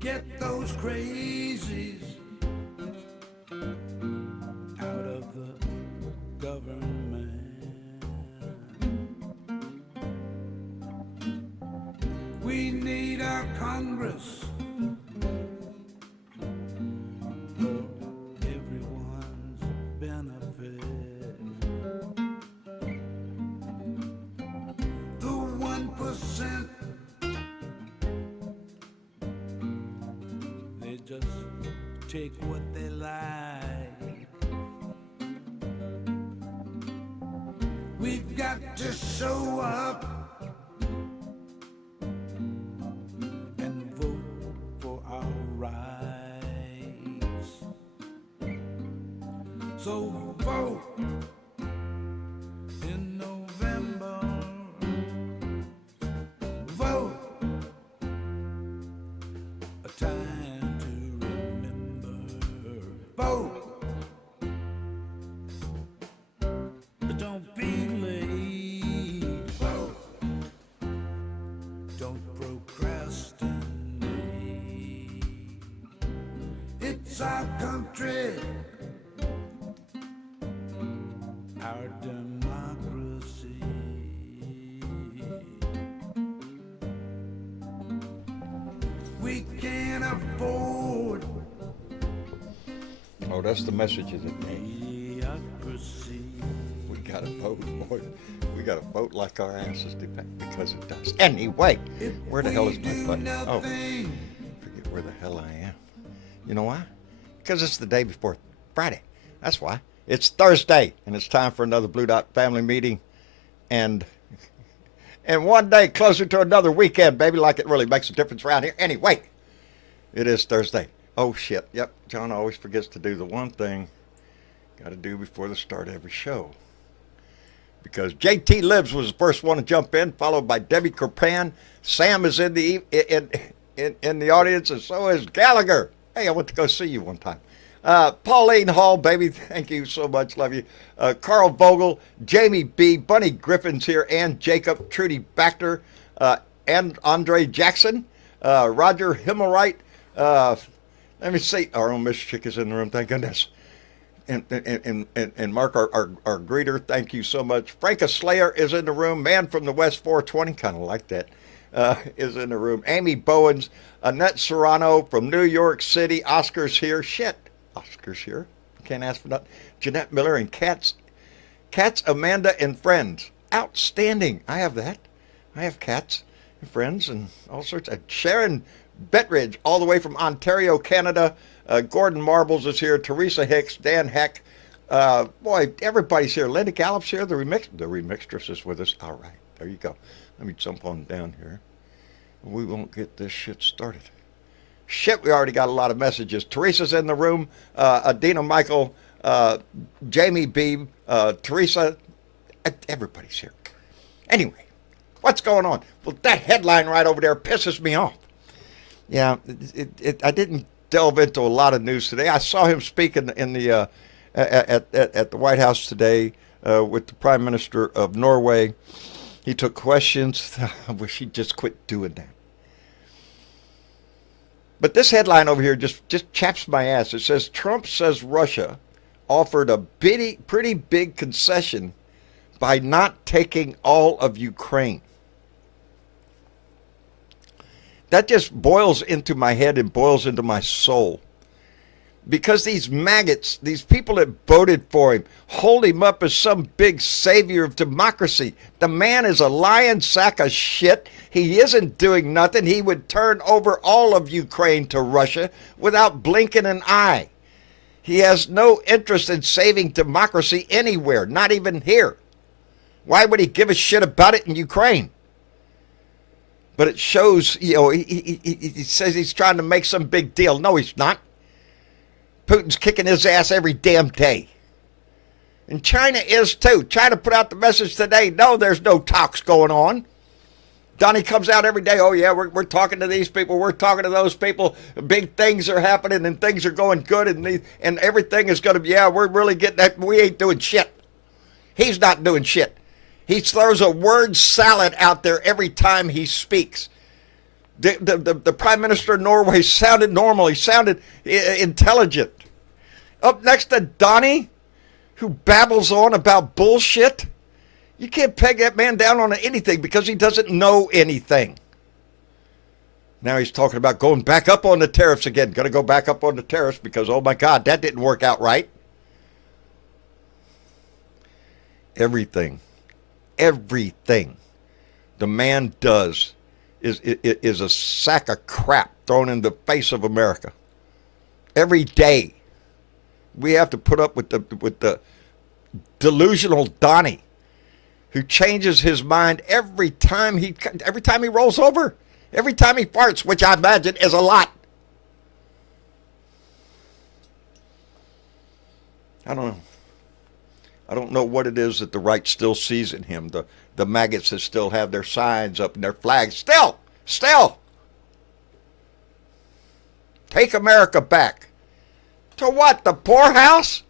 Get those crazies out of the government. We need our Congress for everyone's benefit. The 1%, they just take what they like. We've got to show up and vote for our rights. So vote in November. Vote, a time to remember. Vote, don't be late. Vote, don't procrastinate. It's our country, our democracy. We can't afford Oh, that's the message of the day. theocracy. We gotta vote, boy. We gotta vote like our asses do, because it does. Anyway, where the hell is my button? Oh, forget where the hell I am. You know why? Because it's the day before Friday. That's why. It's Thursday, and it's time for another Blue Dot family meeting, and one day closer to another weekend, baby, like it really makes a difference around here. Anyway, it is Thursday. Oh, shit. Yep, John always forgets to do the one thing got to do before the start of every show. Because JT Libbs was the first one to jump in, followed by Debbie Kerpan. Sam is in the audience, and so is Gallagher. Hey, I went to go see you one time. Pauline Hall, baby, thank you so much, love you. Carl Vogel, Jamie B, Bunny Griffin's here, and Jacob, Trudy Bachter, and Andre Jackson, Roger Himmelwright. Let me see, our own Miss Chick is in the room, thank goodness. And Mark, our greeter, thank you so much. Frank Slayer is in the room. Man from the West 420, kind of like that, is in the room. Amy Bowens, Annette Serrano from New York City. Oscar's here. Shit, Oscar's here. Can't ask for nothing. Jeanette Miller and Cats, Amanda and Friends. Outstanding. I have that. I have Cats and Friends and all sorts. Sharon Bettridge, all the way from Ontario, Canada. Gordon Marbles is here. Teresa Hicks, Dan Heck. Boy, everybody's here. Linda Gallup's here. The remixtress is with us. All right, there you go. Let me jump on down here. We won't get this shit started. Shit, we already got a lot of messages. Teresa's in the room. Adina Michael, Jamie Beebe, Teresa. Everybody's here. Anyway, what's going on? Well, that headline right over there pisses me off. Yeah, I didn't delve into a lot of news today. I saw him speak at the White House today with the Prime Minister of Norway. He took questions. I wish he'd just quit doing that. But this headline over here just chaps my ass. It says, Trump says Russia offered a pretty big concession by not taking all of Ukraine. That just boils into my head and boils into my soul. Because these maggots, these people that voted for him, hold him up as some big savior of democracy. The man is a lying sack of shit. He isn't doing nothing. He would turn over all of Ukraine to Russia without blinking an eye. He has no interest in saving democracy anywhere, not even here. Why would he give a shit about it in Ukraine? But it shows, he says he's trying to make some big deal. No, he's not. Putin's kicking his ass every damn day. And China is too. China put out the message today, no, there's no talks going on. Donnie comes out every day, oh yeah, we're talking to these people, we're talking to those people, big things are happening and things are going good and everything is going to be, yeah, we're really getting that, we ain't doing shit. He's not doing shit. He throws a word salad out there every time he speaks. The Prime Minister of Norway sounded normal. He sounded intelligent. Up next to Donnie, who babbles on about bullshit. You can't peg that man down on anything because he doesn't know anything. Now he's talking about going back up on the tariffs again. Going to go back up on the tariffs because, oh my God, that didn't work out right. Everything the man does is a sack of crap thrown in the face of America. Every day we have to put up with the delusional Donnie, who changes his mind every time he rolls over, every time he farts, which I imagine is a lot. I don't know what it is that the right still sees in him. The maggots that still have their signs up and their flags. Still. Take America back. To what? The poorhouse?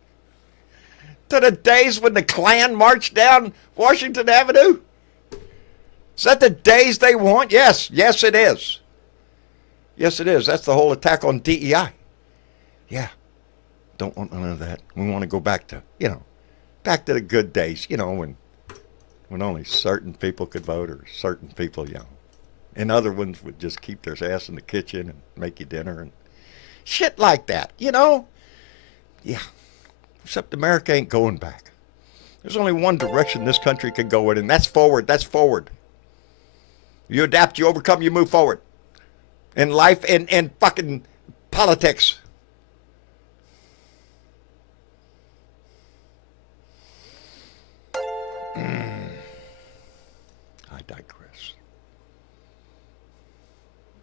To the days when the Klan marched down Washington Avenue? Is that the days they want? Yes it is. Yes, it is. That's the whole attack on DEI. Yeah. Don't want none of that. We want to go back to, back to the good days, when only certain people could vote, or certain people, and other ones would just keep their ass in the kitchen and make you dinner and shit like that, Yeah. Except America ain't going back. There's only one direction this country can go in, and that's forward. That's forward. You adapt, you overcome, you move forward. In life and fucking politics. I digress.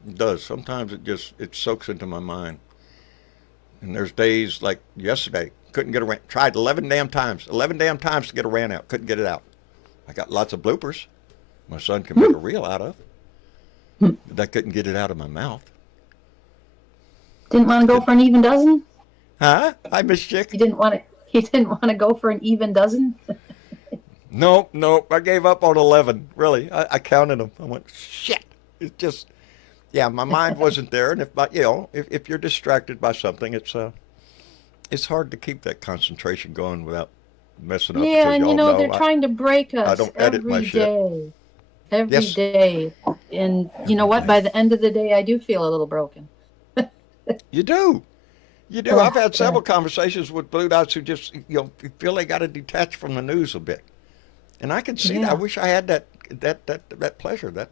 It does. Sometimes it soaks into my mind. And there's days like yesterday, couldn't get a rant. Tried 11 damn times to get a rant out. Couldn't get it out. I got lots of bloopers my son can make a reel out of. But I couldn't get it out of my mouth. Didn't want to go for an even dozen? Huh? I Miss Chick. You didn't want to go for an even dozen? Nope. I gave up on 11. Really, I counted them. I went, shit. It's just, my mind wasn't there. And if you're distracted by something, it's hard to keep that concentration going without messing up. Yeah, and they're trying to break us. I don't edit my shit. Every day. And you know what? By the end of the day, I do feel a little broken. You do. I've had several conversations with Blue Dots who just, feel they got to detach from the news a bit. And I can see that. I wish I had that pleasure, that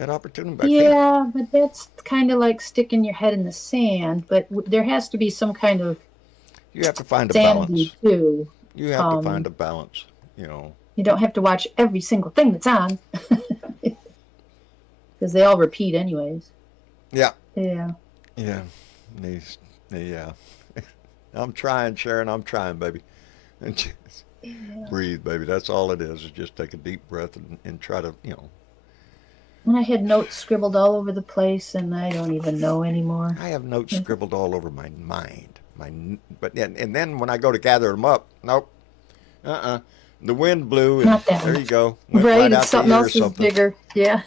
opportunity back then. But that's kind of like sticking your head in the sand. But there has to be some kind of you have to find a balance too. You have to find a balance. You don't have to watch every single thing that's on, because they all repeat anyways. Yeah. Yeah. I'm trying, Sharon. I'm trying, baby. And just breathe, baby. That's all it is just take a deep breath and try to, And I had notes scribbled all over the place, and I don't even know anymore. I have notes scribbled all over my mind. And then when I go to gather them up, nope. The wind blew, and there you go. Went right out something else is bigger. Yeah.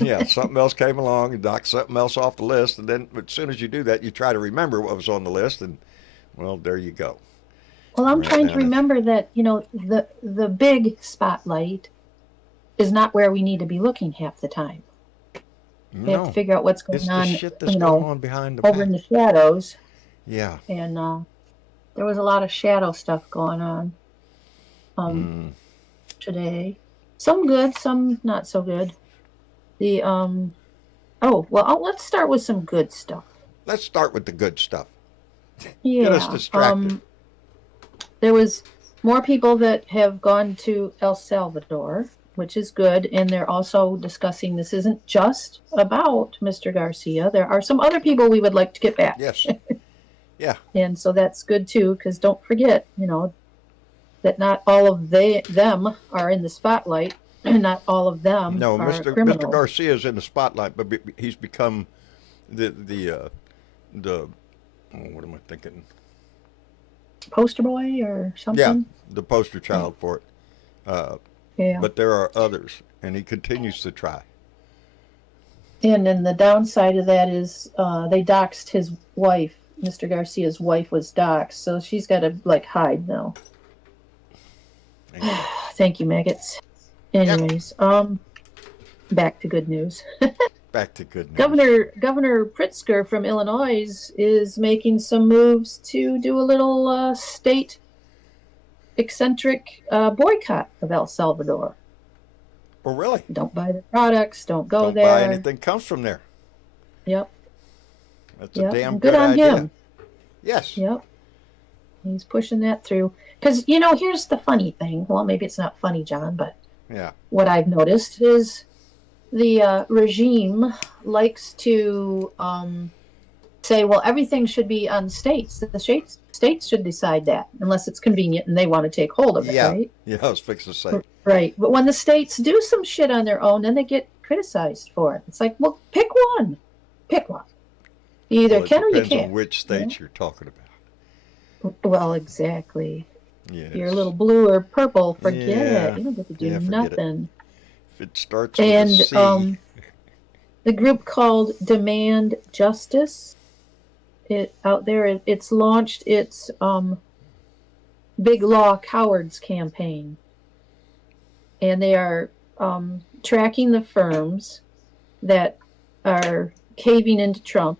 Yeah, something else came along and knocked something else off the list, and then as soon as you do that, you try to remember what was on the list, and well, there you go. Well, I'm trying to remember that the big spotlight is not where we need to be looking half the time. We have to figure out what's going on. The shit that's going on behind the over back. in the shadows. Yeah. And there was a lot of shadow stuff going on today. Some good, some not so good. Let's start with some good stuff. Let's start with the good stuff. Yeah. Get us distracted. There was more people that have gone to El Salvador, which is good, and they're also discussing this isn't just about Mr. Garcia. There are some other people we would like to get back. Yes. Yeah. And so that's good too, because don't forget, that not all of them are in the spotlight. Not all of them are criminals. Mr. Garcia is in the spotlight, but he's become the what am I thinking? Poster boy or something? Yeah, the poster child for it. Yeah. But there are others, and he continues to try. And then the downside of that is they doxed his wife. Mr. Garcia's wife was doxed, so she's got to like hide now. Thank you, maggots. Anyways, back to good news. Back to good news. Governor Pritzker from Illinois is making some moves to do a little state eccentric boycott of El Salvador. Oh, really? Don't buy the products. Don't go Don't there. buy anything comes from there. Yep. That's a damn good on idea. him. Yes. Yep. He's pushing that through. Because, you know, here's the funny thing. Well, maybe it's not funny, John, but Yeah. what I've noticed is the regime likes to say, well, everything should be on states. The states should decide that, unless it's convenient and they want to take hold of it, right? Yeah, I was fixing to say. Right. But when the states do some shit on their own, then they get criticized for it. It's like, well, pick one. Pick one. You either Well, can or you depends can't. on which states you're talking about. Well, exactly. Yes. You're a little blue or purple, forget Yeah. it. You don't get to do Yeah, forget nothing. If it starts with a C. The group called Demand Justice, it's launched its Big Law Cowards campaign. And they are tracking the firms that are caving into Trump.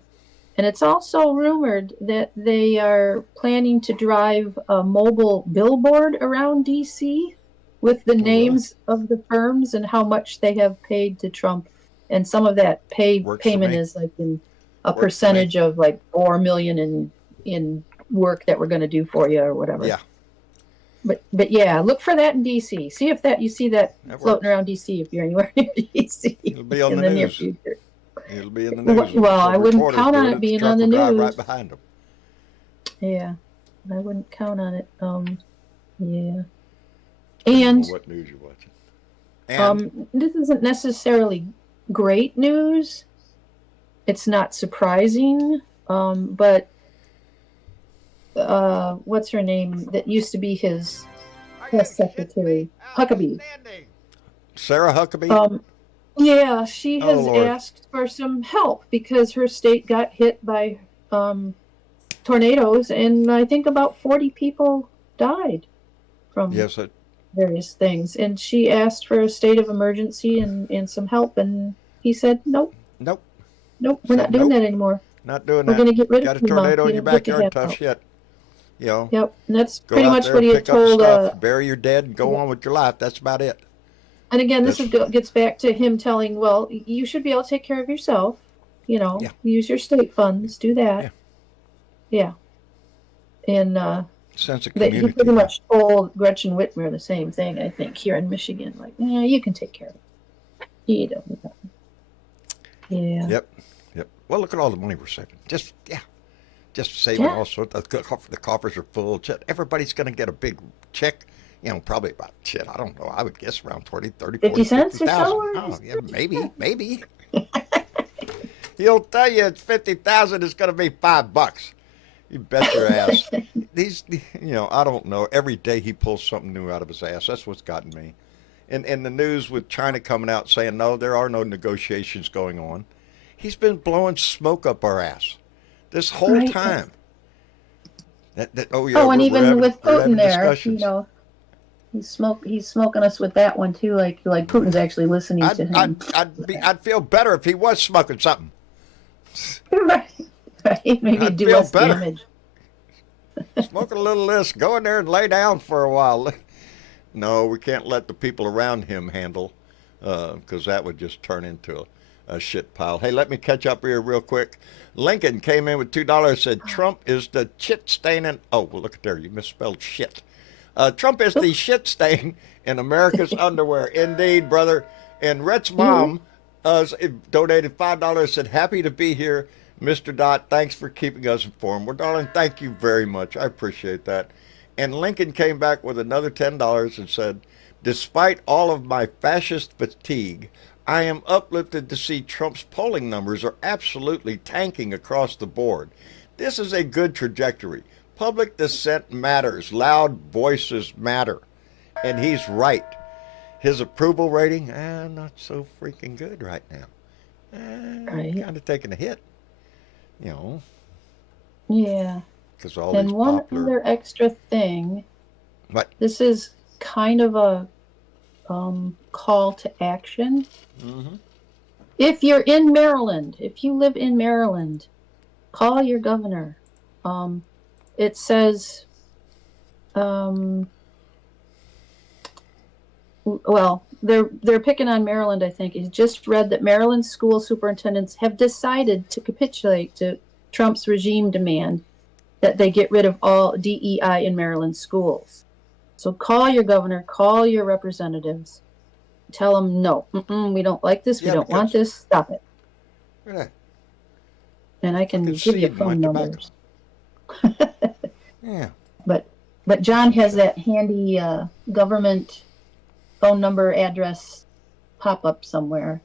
And it's also rumored that they are planning to drive a mobile billboard around D.C. with the names of the firms and how much they have paid to Trump. And some of that payment is like in a percentage of like $4 million in work that we're going to do for you or whatever. Yeah. But yeah, look for that in D.C. See if you see that floating around D.C. if you're anywhere near D.C. It'll be on in the near news. future. It'll be in the news. Well, I wouldn't count on it being on the news. Right behind them. Yeah, I wouldn't count on it. Yeah. And what news you're watching? And this isn't necessarily great news. It's not surprising. But what's her name? That used to be his press secretary, Huckabee. Sarah Huckabee. Yeah, she has Lord. asked for some help because her state got hit by tornadoes, and I think about 40 people died from various things. And she asked for a state of emergency and some help, and he said, nope, we're not doing that anymore. Not doing We're that. going to get rid Got of a tornado in your backyard, tough shit. You know. Yep, and that's Go pretty out much there, what he had pick up the told. stuff, bury your dead, and go on with your life. That's about it. And again, this gets back to him telling, well, you should be able to take care of yourself. You know, use your state funds, do that. Yeah. And sense of community. he pretty much told Gretchen Whitmer the same thing, I think, here in Michigan. Like, yeah, you can take care of it. You don't need that. Yeah. Yep. Well, look at all the money we're saving. Just saving all sorts. The coffers are full. Everybody's going to get a big check. You know, probably about, I don't know. I would guess around 20, 30, 40, 50 cents 50,000. or so? Oh, yeah, maybe. He'll tell you it's 50,000. It's going to be $5. You bet your ass. I don't know. Every day he pulls something new out of his ass. That's what's gotten me. And the news with China coming out saying, no, there are no negotiations going on. He's been blowing smoke up our ass this whole time. And even with Putin there, you know, he's smoking us with that one too. Like Putin's actually listening to him. I'd feel better if he was smoking something. right. Maybe do less damage. Smoking a little less. Go in there and lay down for a while. No, we can't let the people around him handle, because that would just turn into a shit pile. Hey, let me catch up here real quick. Lincoln came in with $2, said Trump is the shit stain in... Oh, well, look at there. You misspelled shit. Trump is the shit stain in America's underwear. Indeed, brother. And Rhett's mom donated $5, said, happy to be here. Mr. Dot, thanks for keeping us informed. Well, darling, thank you very much. I appreciate that. And Lincoln came back with another $10 and said, despite all of my fascist fatigue, I am uplifted to see Trump's polling numbers are absolutely tanking across the board. This is a good trajectory. Public dissent matters. Loud voices matter. And he's right. His approval rating, not so freaking good right now. Right. Kind of taking a hit, you know, Yeah. because all And these one popular. other extra thing. What? This is kind of a call to action. Mm-hmm. If you're in Maryland, if you live in Maryland, call your governor. It says, well, they're picking on Maryland. I think it's just read that Maryland school superintendents have decided to capitulate to Trump's regime demand that they get rid of all DEI in Maryland schools. So call your governor, call your representatives, tell them no, we don't like this, we Yeah, don't want because this, stop it. look at that. And I can Fucking give you seed in my phone tobacco. numbers. Yeah. But John has that handy government phone number address pop up somewhere.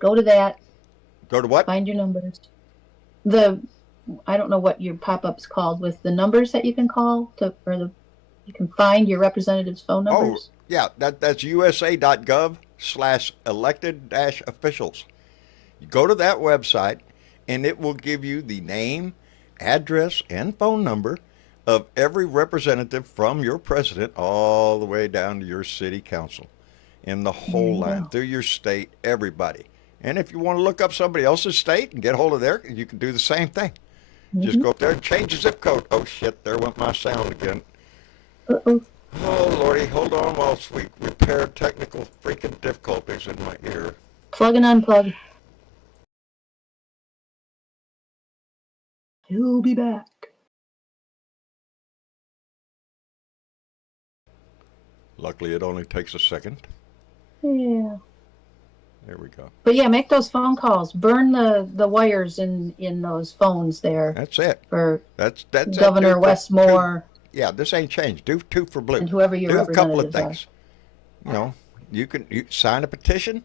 Go to that, Go to what? find your numbers. I don't know what your pop up's called with the numbers that you can call you can find your representative's phone numbers. Oh, yeah. That's usa.gov/elected-officials. You go to that website, and it will give you the name, address, and phone number of every representative from your president all the way down to your city council in the whole line, through your state, everybody. And if you want to look up somebody else's state and get hold of their, you can do the same thing. Just go up there and change the zip code. Oh, shit, there went my sound again. Uh-oh. Oh, Lordy, hold on whilst we repair technical freaking difficulties in my ear. Plug and unplug. He'll be back. Luckily, it only takes a second. Yeah. There we go. But yeah, make those phone calls. Burn the wires in those phones there. That's it. For That's Governor it. Westmore. Yeah, this ain't changed. Do two for blue. And whoever your do a couple of representatives things. You know, you sign a petition.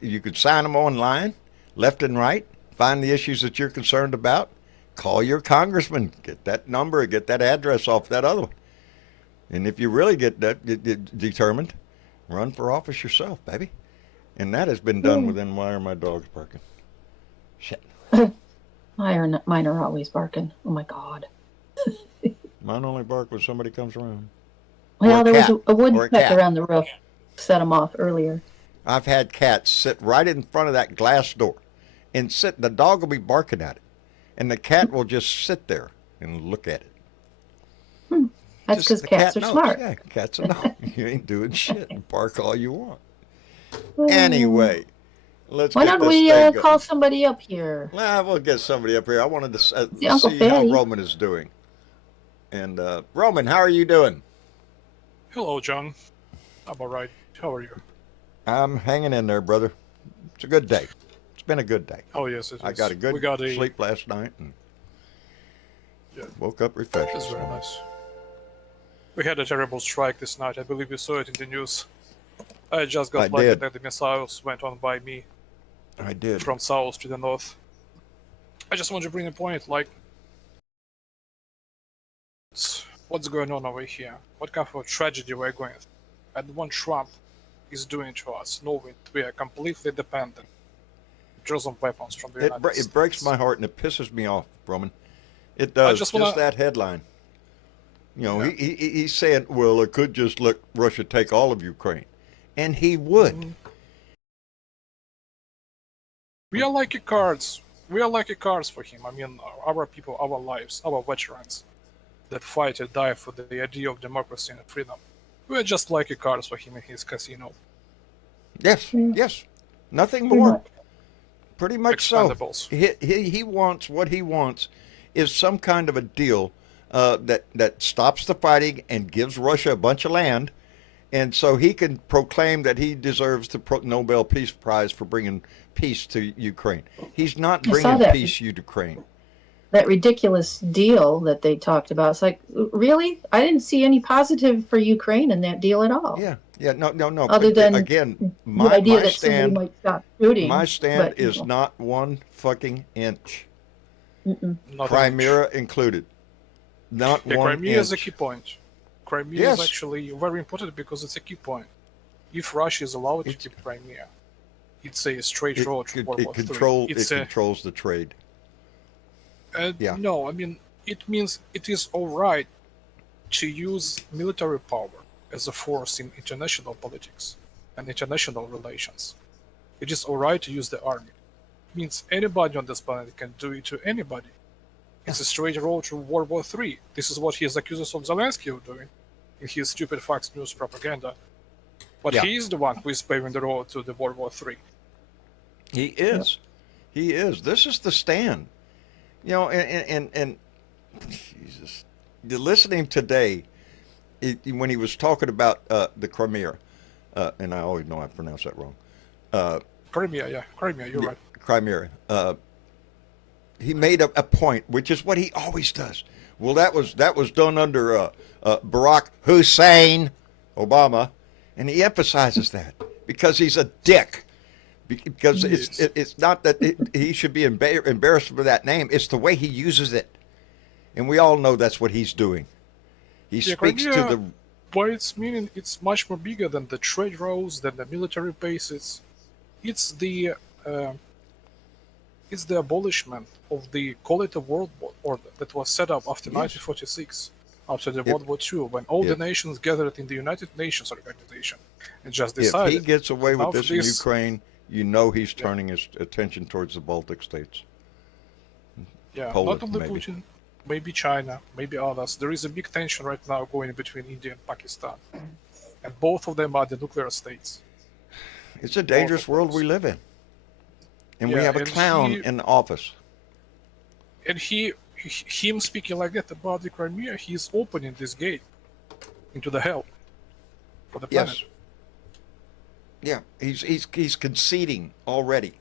You can sign them online, left and right. Find the issues that you're concerned about. Call your congressman. Get that number. Get that address off that other one. And if you really get determined, run for office yourself, baby. And that has been done within. Why are my dogs barking? Shit. Mine are always barking. Oh my God. Mine only bark when somebody comes around. Well, there was a woodpecker cat. on the roof. Set them off earlier. I've had cats sit right in front of that glass door and the dog will be barking at it. And the cat will just sit there and look at it. That's because cats are smart. Yeah, cats are not. You ain't doing shit. Bark all you want. Anyway, let's Why get don't this we thing call going. somebody up here? Well, we'll get somebody up here. I wanted to see Uncle how Fatty. Roman is doing. And Roman, how are you doing? Hello, John. I'm alright. How are you? I'm hanging in there, brother. It's a good day. It's been a good day. Oh, yes, it is. I got a good sleep last night and woke up refreshed. That's very nice. We had a terrible strike this night. I believe you saw it in the news. I just got lucky that the missiles went on by me. I did. From south to the north. I just want to bring a point, like, what's going on over here? What kind of a tragedy we're going through? And what Trump is doing to us, knowing we are completely dependent on weapons from the United States. It breaks my heart and it pisses me off, Roman. It does. Just that headline. You know, he's saying, well, it could just let Russia take all of Ukraine. And he would. We are like cards. We are like cards for him. I mean, our people, our lives, our veterans that fight and die for the idea of democracy and freedom. We are just like cards for him in his casino. Yes, yes. Nothing more. Pretty much so. He wants, what he wants is some kind of a deal that stops the fighting and gives Russia a bunch of land. And so he can proclaim that he deserves the Nobel Peace Prize for bringing peace to Ukraine. He's not bringing peace to Ukraine. That ridiculous deal that they talked about. It's like, really? I didn't see any positive for Ukraine in that deal at all. Yeah, no. Other than again, the idea that somebody might stop shooting. My stand is not one fucking inch. Crimea included. Not one Crimea inch. is a key point. Crimea is actually very important because it's a key point. If Russia is allowed to keep Crimea, It's a straight road to World War III. It controls the trade. Yeah. No, I mean, it means it is all right to use military power as a force in international politics and international relations. It is all right to use the army. It means anybody on this planet can do it to anybody. It's a straight road to World War III. This is what he is accused of Zelensky of doing in his stupid Fox News propaganda. But he is the one who is paving the road to the World War III. He is. Yep. He is. This is the stand. You know, and Jesus, listening today, when he was talking about the Crimea, and I always know I pronounced that wrong. Crimea, you're right. Crimea. He made a point, which is what he always does. Well, that was done under Barack Hussein Obama, and he emphasizes that because he's a dick. Because it's not that he should be embarrassed for that name. It's the way he uses it. And we all know that's what he's doing. He speaks to the... By its meaning, it's much more bigger than the trade routes, than the military bases. It's the abolishment of the collective world order that was set up after 1946, after the World War II, when all the nations gathered in the United Nations Organization and just decided... If he gets away with this in Ukraine... You know he's turning his attention towards the Baltic states. Yeah, Poland, not only maybe. Putin, maybe China, maybe others. There is a big tension right now going between India and Pakistan. And both of them are the nuclear states. It's a dangerous world we live in. And we have a clown in the office. And him speaking like that about the Crimea, he's opening this gate into the hell for the planet. Yes. Yeah, he's conceding already.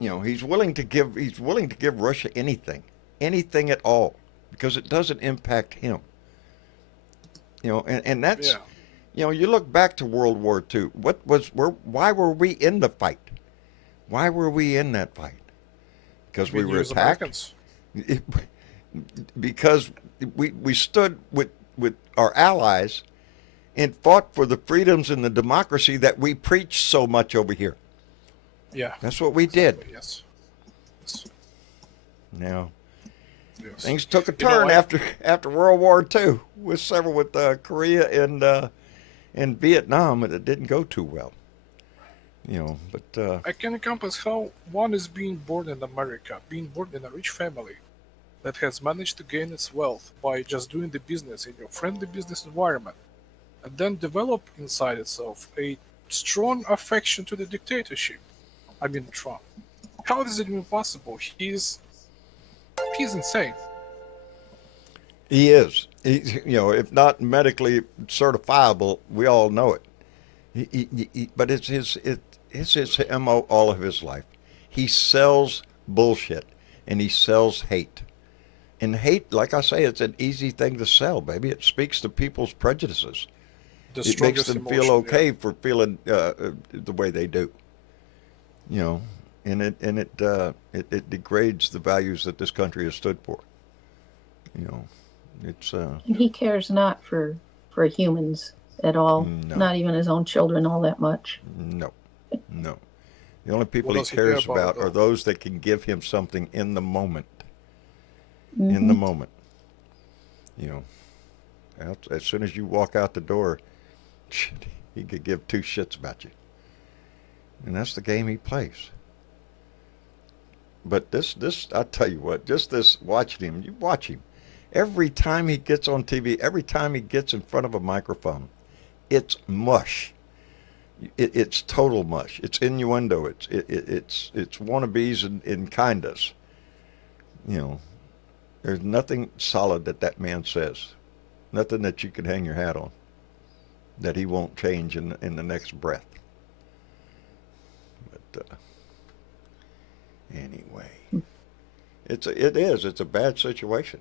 You know, he's willing to give Russia anything at all, because it doesn't impact him. You know, and that's you know, you look back to World War II. Why were we in the fight? Why were we in that fight? Because we were attacked. Because we stood with our allies and fought for the freedoms and the democracy that we preach so much over here. Yeah. That's what we did. Yes. Now, things took a turn after World War II with Korea and Vietnam, and it didn't go too well. You know, but I can encompass how one is being born in America, being born in a rich family that has managed to gain its wealth by just doing the business in your friendly business environment, and then develop inside itself a strong affection to the dictatorship. I mean, Trump. How is it even possible? He's insane. He is. You know, if not medically certifiable, we all know it. But it's his MO all of his life. He sells bullshit, and he sells hate. And hate, like I say, it's an easy thing to sell, baby. It speaks to people's prejudices. It makes them feel okay for feeling the way they do. You know, and it degrades the values that this country has stood for. You know, it's. And he cares not for humans at all. No. Not even his own children all that much. No. The only people he cares about are those that can give him something in the moment. Mm-hmm. In the moment. You know, as soon as you walk out the door, he could give two shits about you. And that's the game he plays. But this, I tell you what, just this, watching him, you watch him. Every time he gets on TV, every time he gets in front of a microphone, it's mush. It's total mush. It's innuendo. It's wannabes and kindas. You know, there's nothing solid that man says. Nothing that you can hang your hat on that he won't change in the next breath. But anyway, it's a bad situation.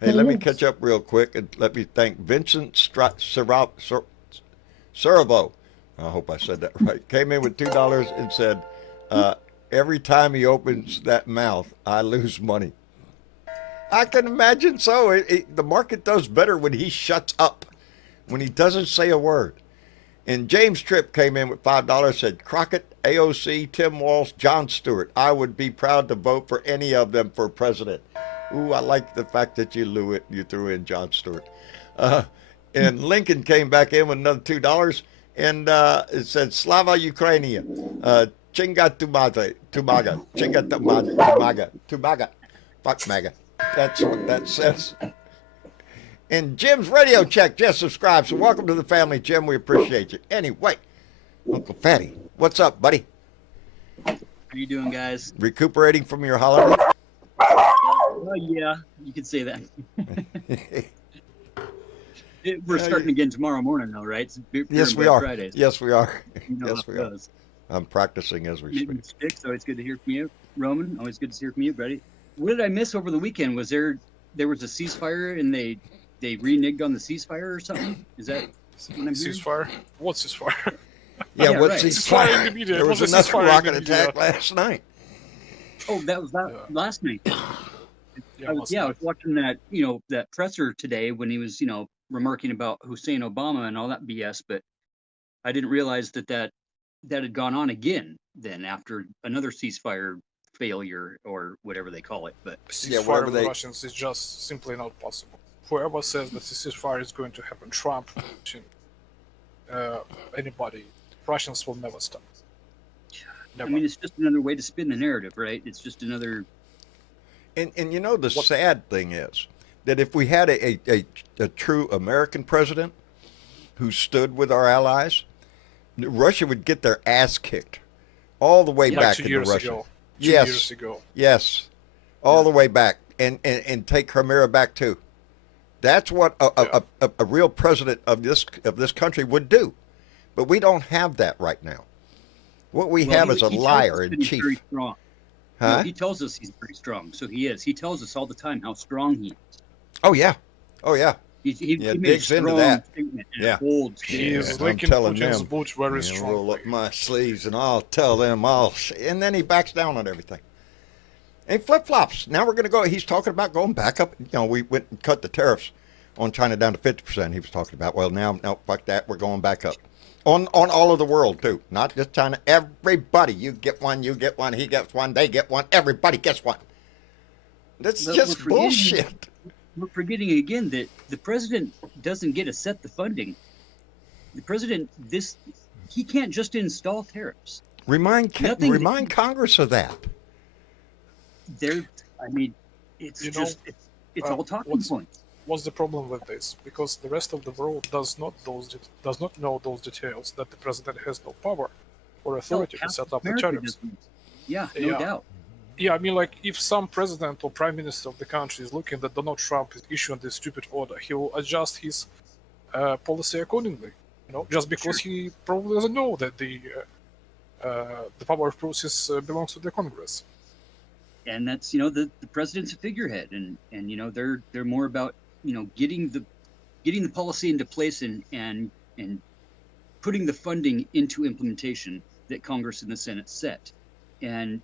Hey, let me catch up real quick and let me thank Vincent Cervo. I hope I said that right. Came in with $2 and said, every time he opens that mouth, I lose money. I can imagine so. The market does better when he shuts up, when he doesn't say a word. And James Tripp came in with $5, said, Crockett, AOC, Tim Walsh, John Stewart. I would be proud to vote for any of them for president. Ooh, I like the fact that you threw in John Stewart. And Lincoln came back in with another $2, and it said, Slava Ukrainia. Chinga Tumaga, Chinga Tumaga. Fuck MAGA. That's what that says. And Jim's radio check just subscribed, so welcome to the family, Jim. We appreciate you. Anyway, Uncle Fatty, what's up, buddy? How you doing, guys? Recuperating from your holiday? Yeah, you could say that. We're starting again tomorrow morning, though, right? It's Yes, we are. Fridays. Yes, we are. You know Yes, how we it are. goes. I'm practicing as we speak. Sticks, always good to hear from you. Roman, always good to hear from you, buddy. What did I miss over the weekend? Was there was a ceasefire and they reneged on the ceasefire or something? Is that what I'm hearing? Ceasefire? What ceasefire? Yeah, Yeah, what's right. Ceasefire in the ceasefire? media. There It was was a another ceasefire in rocket the media. attack last night. Oh, that was last night. Yeah, I was watching that, that presser today when he was, remarking about Hussein Obama and all that BS, but I didn't realize that had gone on again then after another ceasefire failure or whatever they call it. But Yeah, ceasefire whatever with they- Russians is just simply not possible. Whoever says that the ceasefire is going to happen, Trump, anybody, Russians will never stop. Never. I mean, it's just another way to spin the narrative, right? It's just another. And the sad thing is that if we had a true American president who stood with our allies, Russia would get their ass kicked all the way Like back 2 into years Russia. ago. Yes. 2 years ago. Yes, all the way back, and take Crimea back too. That's what a real president of this country would do, but we don't have that right now. What we have is a he tells liar us in that he's chief. very strong. Huh? No, he tells us he's very strong, so he is. He tells us all the time how strong he is. Oh yeah, He Yeah, made a digs into strong that. statement and Yeah. holds. He Yeah, is I'm licking telling Putin's them, boot very roll strongly. up my sleeves and I'll tell them and then he backs down on everything. And flip flops. Now we're going to go. He's talking about going back up. We went and cut the tariffs on China down to 50%. He was talking about. Well, now, no, fuck that. We're going back up on all of the world too, not just China. Everybody, you get one, he gets one, they get one. Everybody gets one. That's But just we're forgetting- bullshit. We're forgetting again that the president doesn't get to set the funding. The president, he can't just install tariffs. Remind Nothing- Congress of that. It's You just know, it's all talking what's- points. What's the problem with this? Because the rest of the world does not know those details, that the president has no power or authority to Half set up the America tariffs. doesn't. Yeah, no Yeah. doubt. Yeah, I mean, like, if some president or prime minister of the country is looking that Donald Trump is issuing this stupid order, he will adjust his policy accordingly. Just because he probably doesn't know that the power of process belongs to the Congress. And that's the president's a figurehead, and they're more about getting the policy into place and putting the funding into implementation that Congress and the Senate set. And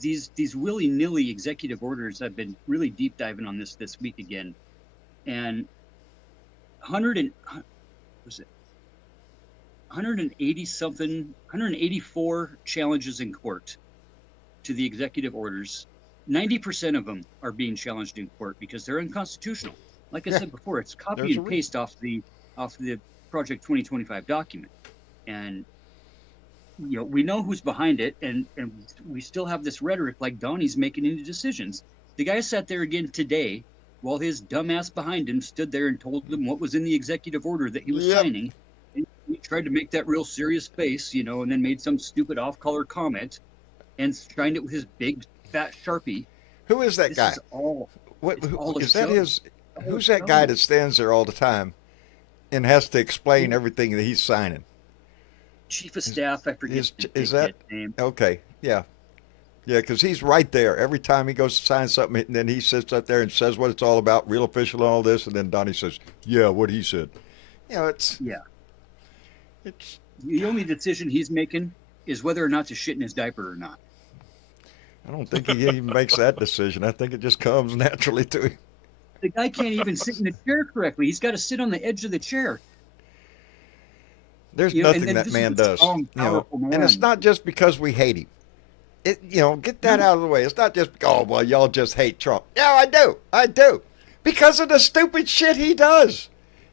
these willy-nilly executive orders, I've been really deep diving on this week again, and 184 challenges in court to the executive orders. 90% of them are being challenged in court because they're unconstitutional. Like I Yeah. said before, it's copy There's a and paste off the Project 2025 document, and we know who's behind it, and we still have this rhetoric like Donnie's making any decisions. The guy sat there again today while his dumbass behind him stood there and told them what was in the executive order that he was Yep. signing. And he tried to make that real serious face, and then made some stupid off-color comment and signed it with his big fat Sharpie. Who is that This guy? is all. It's all a Is that show. his? All Who's a that guy show. that stands there all the time and has to explain everything that he's signing? Chief of staff, I forget is the that- dickhead's name. Okay, yeah, because he's right there every time he goes to sign something, and then he sits up there and says what it's all about, real official and all this, and then Donnie says, "Yeah, what he said." It's The only decision he's making is whether or not to shit in his diaper or not. I don't think he even makes that decision. I think it just comes naturally to him. The guy can't even sit in the chair correctly. He's got to sit on the edge of the chair. There's You know, nothing and that this man is a does. strong, powerful man. And it's not just because we hate him. Get that out of the way. It's not just, oh, well, y'all just hate Trump. Yeah, I do. I do. Because of the stupid shit he does.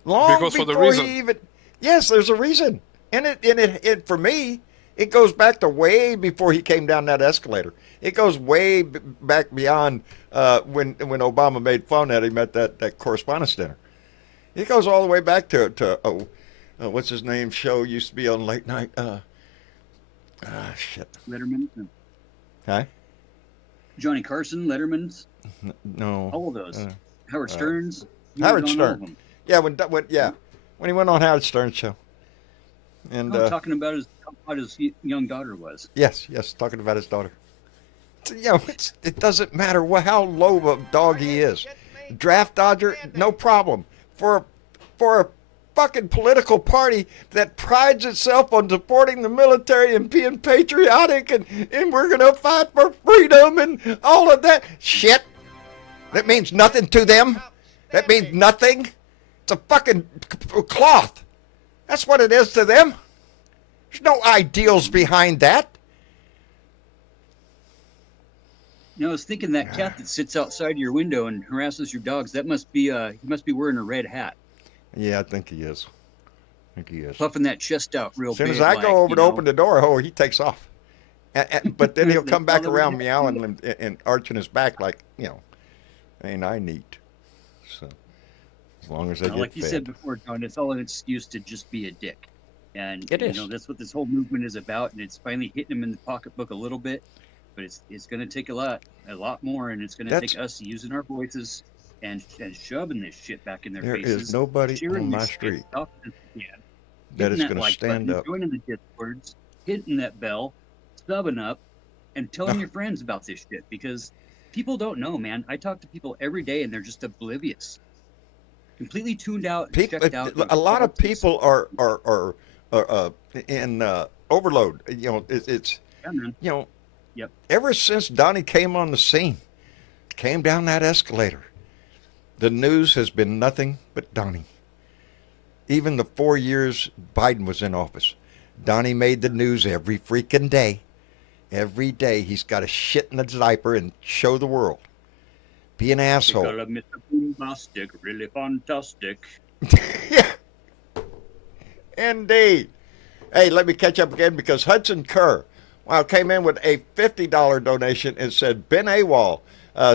Long Because for the before reason. he even, yes, there's a reason. And it for me, it goes back to way before he came down that escalator. It goes way back beyond when Obama made fun at him at that correspondence dinner. It goes all the way back to what's his name show used to be on late night. Shit. Letterman, Huh? Johnny Carson, Letterman's, No. all of those. Howard Stern's. he Howard was on all of Stern. them. Yeah, when he went on Howard Stern show. And Talking about how his young daughter was. yes, talking about his daughter. It doesn't matter how low of a dog he is. Draft dodger, no problem. For a fucking political party that prides itself on supporting the military and being patriotic and we're gonna fight for freedom and all of that shit. That means nothing to them. That means nothing. It's a fucking cloth. That's what it is to them. There's no ideals behind that. You know, I was thinking that cat that sits outside your window and harasses your dogs. That must be he must be wearing a red hat, Yeah, I think he is. puffing that chest out real As soon big. as I like, go over you to know. open the door, he takes off. But then he'll come back All over around the- meowing and arching his back like, ain't I neat? So, as long as I Now, get like you fed. said before, John, it's all an excuse to just be a dick. And It you is. know that's what this whole movement is about, and it's finally hitting him in the pocketbook a little bit, but it's going to take a lot more, and it's going to That's- take us using our voices and shoving this shit back in their There faces. is nobody cheering on my this shit street up as we can, that hitting is going to like stand button, up. joining the discords, hitting that bell, subbing up, and telling your friends about this shit, because people don't know, man. I talk to people every day, and they're just oblivious, completely tuned out, and People, checked out. a lot of people are in overload. It's Yeah, man. Yep. Ever since Donnie came on the scene, came down that escalator, the news has been nothing but Donnie. Even the 4 years Biden was in office, Donnie made the news every freaking day. Every day he's got to shit in a diaper and show the world. Be an asshole. Because of Mr. Boombastic, really fantastic. Yeah. Indeed. Hey, let me catch up again because Hudson Kerr, came in with a $50 donation and said, been AWOL.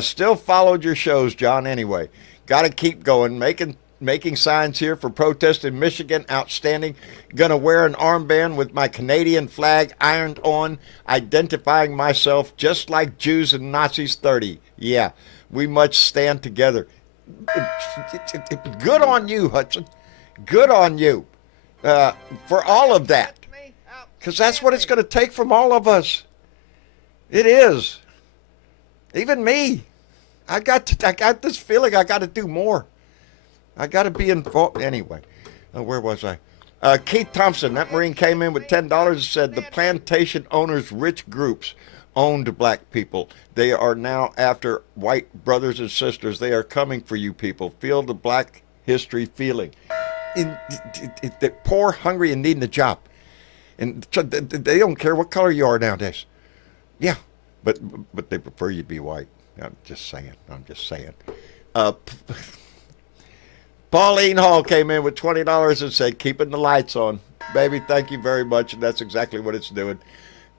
Still followed your shows, John, anyway. Got to keep going. Making signs here for protest in Michigan. Outstanding. Gonna wear an armband with my Canadian flag ironed on, identifying myself just like Jews and Nazis 30. Yeah, we must stand together. Good on you, Hudson. Good on you for all of that. Because that's what it's going to take from all of us. It is. Even me. I got this feeling I got to do more. I got to be involved. Anyway, where was I? Keith Thompson, that Marine came in with $10 and said the plantation owners' rich groups owned black people. They are now after white brothers and sisters. They are coming for you people. Feel the black history feeling. They're poor, hungry, and needing a job. And they don't care what color you are nowadays. Yeah, but they prefer you to be white. I'm just saying. Pauline Hall came in with $20 and said, keeping the lights on. Baby, thank you very much, and that's exactly what it's doing.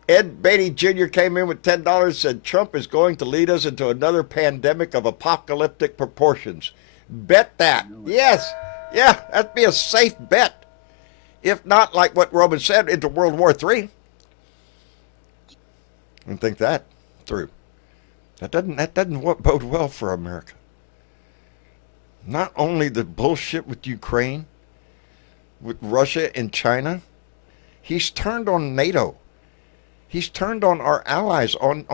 Ed Beatty Jr. came in with $10 and said, Trump is going to lead us into another pandemic of apocalyptic proportions. Bet that. Yes. Yeah, that'd be a safe bet. If not, like what Roman said, into World War III. And think that through. That doesn't bode well for America. Not only the bullshit with Ukraine, with Russia and China, he's turned on NATO. He's turned on our allies, on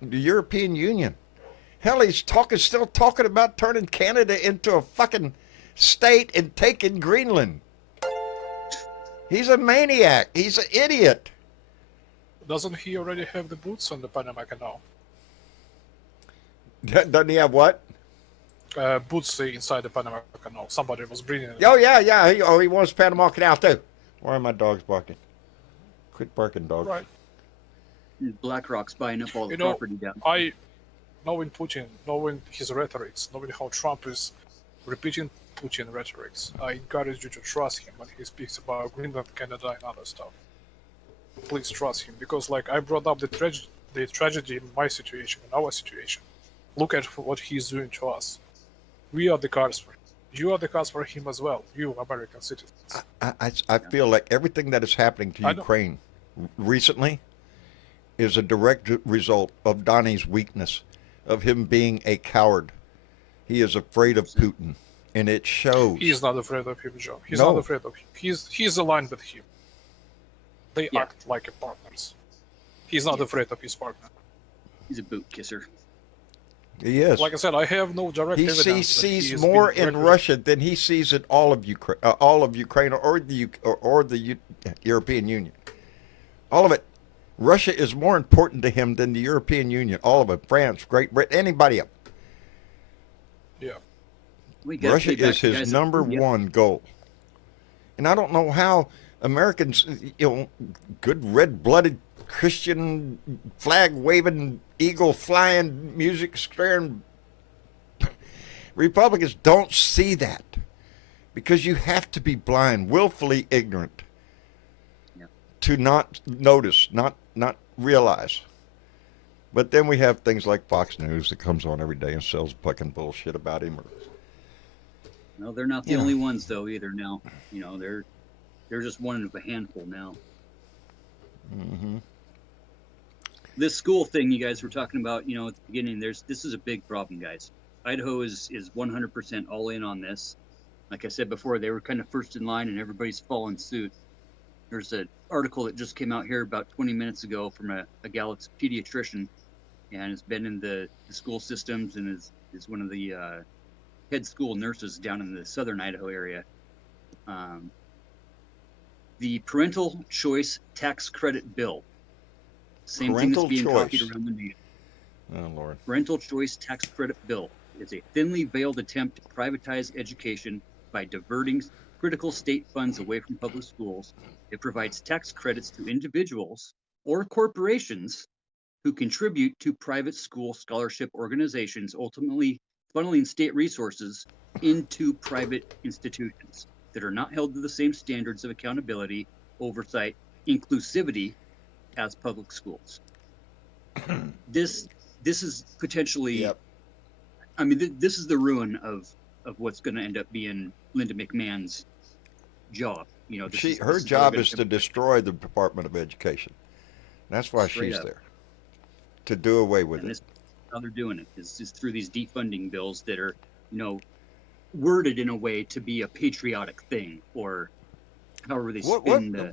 the European Union. Hell, he's still talking about turning Canada into a fucking state and taking Greenland. He's a maniac. He's an idiot. Doesn't he already have the boots on the Panama Canal? Doesn't he have what? Boots inside the Panama Canal. Somebody was bringing it. Oh, yeah. He wants Panama Canal, too. Why are my dogs barking? Quit barking, dog. Right. BlackRock's buying up all the You know, property down. knowing Putin, knowing his rhetorics, knowing how Trump is repeating Putin rhetorics, I encourage you to trust him when he speaks about Greenland, Canada, and other stuff. Please trust him, because like I brought up the tragedy in my situation, in our situation. Look at what he's doing to us. We are the cards for him. You are the cards for him as well, you American citizens. I feel like everything that is happening to I know. Ukraine recently is a direct result of Donnie's weakness, of him being a coward. He is afraid of Putin, and it shows. He's not afraid of him, Joe. He's No. not afraid of him. He's aligned with him. They Yeah. act like partners. He's not afraid of his partner. He's a boot kisser. He is. Like I said, I have no direct He evidence. that sees he is more being in directly- Russia than he sees in all of Ukraine, or the European Union. All of it. Russia is more important to him than the European Union. All of it. France, Great Britain, anybody else. Yeah. We gotta Russia pay back is the his guys that- number Yep. one goal. And I don't know how Americans, good red-blooded Christian flag-waving, eagle-flying, music-stirring Republicans don't see that, because you have to be blind, willfully ignorant, Yep. to not notice, not realize. But then we have things like Fox News that comes on every day and sells fucking bullshit about him. No, they're not the Yeah. only ones though either. Now, they're just one of a handful now. Mm-hmm. This school thing you guys were talking about, at the beginning, this is a big problem, guys. Idaho is 100% all in on this. Like I said before, they were kind of first in line, and everybody's following suit. There's an article that just came out here about 20 minutes ago from a gal that's a pediatrician, and has been in the school systems, and is one of the head school nurses down in the southern Idaho area. The parental choice tax credit bill. Same thing Parental that's being copied choice. around the nation. Oh, Lord. Parental choice tax credit bill is a thinly veiled attempt to privatize education by diverting critical state funds away from public schools. It provides tax credits to individuals or corporations who contribute to private school scholarship organizations, ultimately funneling state resources into private institutions that are not held to the same standards of accountability, oversight, inclusivity as public schools. This is potentially, Yep. I mean, this is the ruin of what's going to end up being Linda McMahon's job. Her job is to destroy the Department of Education. That's why Straight she's up. there. To do away with And it. this how they're doing it is through these defunding bills that are, worded in a way to be a patriotic thing, or however they spin the.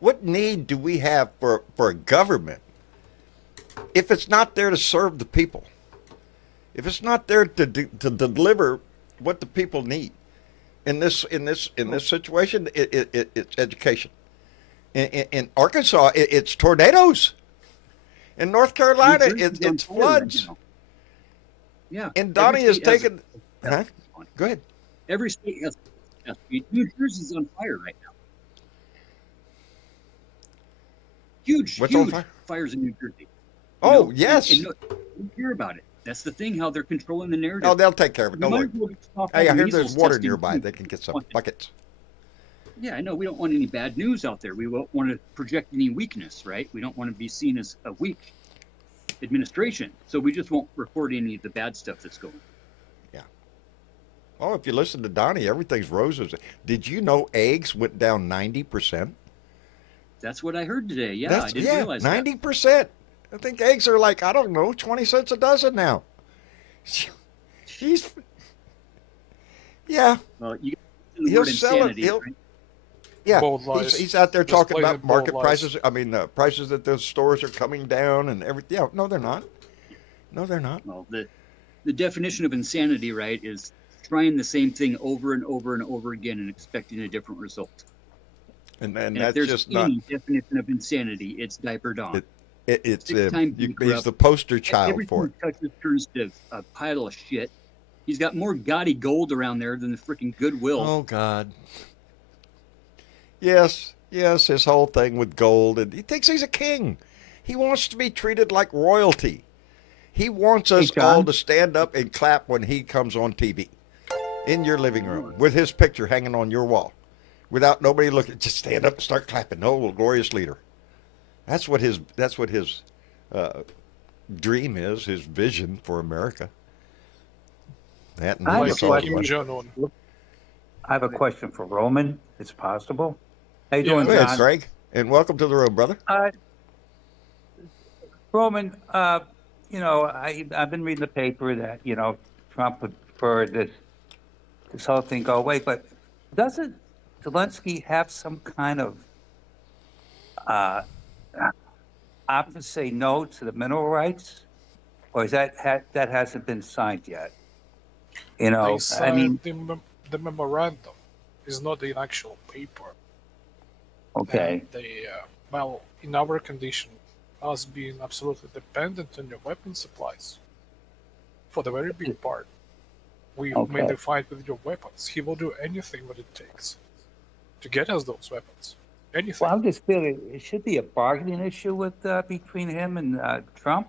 What need do we have for a government if it's not there to serve the people? If it's not there to deliver what the people need in this situation, it's education. In Arkansas, it's tornadoes. In North Carolina, New Jersey's on it's fire right floods. now. Yeah. And Donnie has Every state taken. Huh? Go ahead. Every state has. New Jersey's on fire right now. Huge, What's on huge fire? fires in New Jersey. Oh, yes. And you hear about it. That's the thing. How they're controlling the narrative. Oh, they'll take care of it. We Don't might worry. as well just stop Hey, I all hear measles there's water testing nearby. too. They can get some buckets. Yeah, I know. We don't want any bad news out there. We won't want to project any weakness, right? We don't want to be seen as a weak administration. So we just won't report any of the bad stuff that's going on. Oh, if you listen to Donnie, everything's roses. Did you know eggs went down 90%? That's what I heard today. Yeah, I didn't realize 90%. I think eggs are like, I don't know, 20 cents a dozen now. Yeah, that. Well, you got the he'll word sell it. insanity, right? Yeah, Bold lies. he's out there talking Display about the bold market lies. prices. I mean, prices at those stores are coming down and everything. Yeah, no, they're not. No, they're not. Well, the definition of insanity, right, is trying the same thing over and over and over again and expecting a different result. And And if that's there's just any not. definition of insanity, it's Diaper Dawn. It's Six-time he's bankrupt. the poster child Everything for it. he touches turns to a pile of shit. He's got more gaudy gold around there than the freaking Goodwill. Oh God. Yes, yes, his whole thing with gold, and he thinks he's a king. He wants to be treated like royalty. He wants Hey, us all John. to stand up and clap when he comes on TV in your living room with his picture hanging on your wall, without nobody looking. Just stand up and start clapping. Oh, glorious leader. That's what his uh, dream is. His vision for America. That and I have he a gets Like all the Kim question. money. Jong Un. I have a question for Roman. It's possible. How you Yeah, doing, Go ahead, John? Craig, and welcome to the room, brother. Uh, Roman, I've been reading the paper that Trump would prefer this whole thing go away, but doesn't Zelensky have some kind of uh, option to say no to the mineral rights, or is that hasn't been signed yet? They I signed mean, the memorandum. It's not the actual paper. And okay, they, well, in our condition, us being absolutely dependent on your weapon supplies, for the very big part, we okay. mainly fight with your weapons. He will do anything what it takes to get us those weapons. Anything. Well, I'm just feeling it should be a bargaining issue with between him and Trump.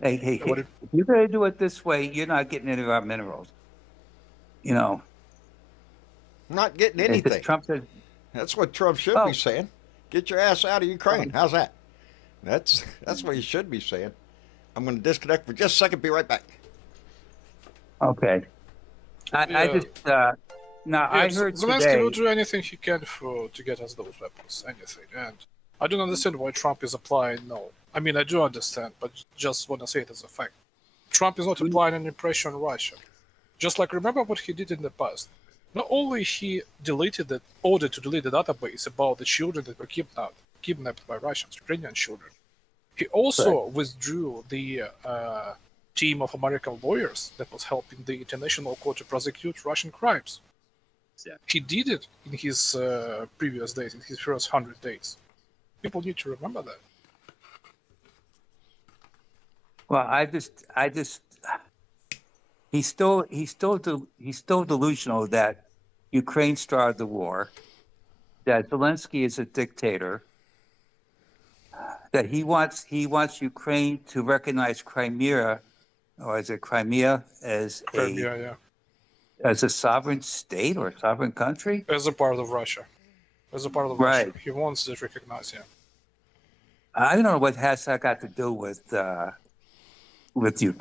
Hey, What it, if you're going to do it this way, you're not getting any of our minerals. You know, I'm not getting as anything. Trump says, That's what Trump should be oh, saying. Get your ass out of Ukraine. How's that? That's what he should be saying. I'm going to disconnect for just a second. Be right back. okay. I yeah, just now I heard Zelensky will today. do anything he can to get us those weapons. Anything. And I don't understand why Trump is applying no. I mean, I do understand, but just want to say it as a fact. Trump is not applying any pressure on Russia. Just like remember what he did in the past. Not only he ordered to delete the database about the children that were kidnapped by Russians, Ukrainian children. He also withdrew the team of American lawyers that was helping the International Court to prosecute Russian crimes. Yeah. He did it in his previous days, in his first 100 days. People need to remember that. Well, I just he's still delusional that Ukraine started the war, that Zelensky is a dictator, that he wants Ukraine to recognize Crimea, or is it Crimea, Crimea, yeah. as a sovereign state or a sovereign country? As a part of Russia. As a part of Right. Russia. He wants to recognize him. I don't know what has that got to do with you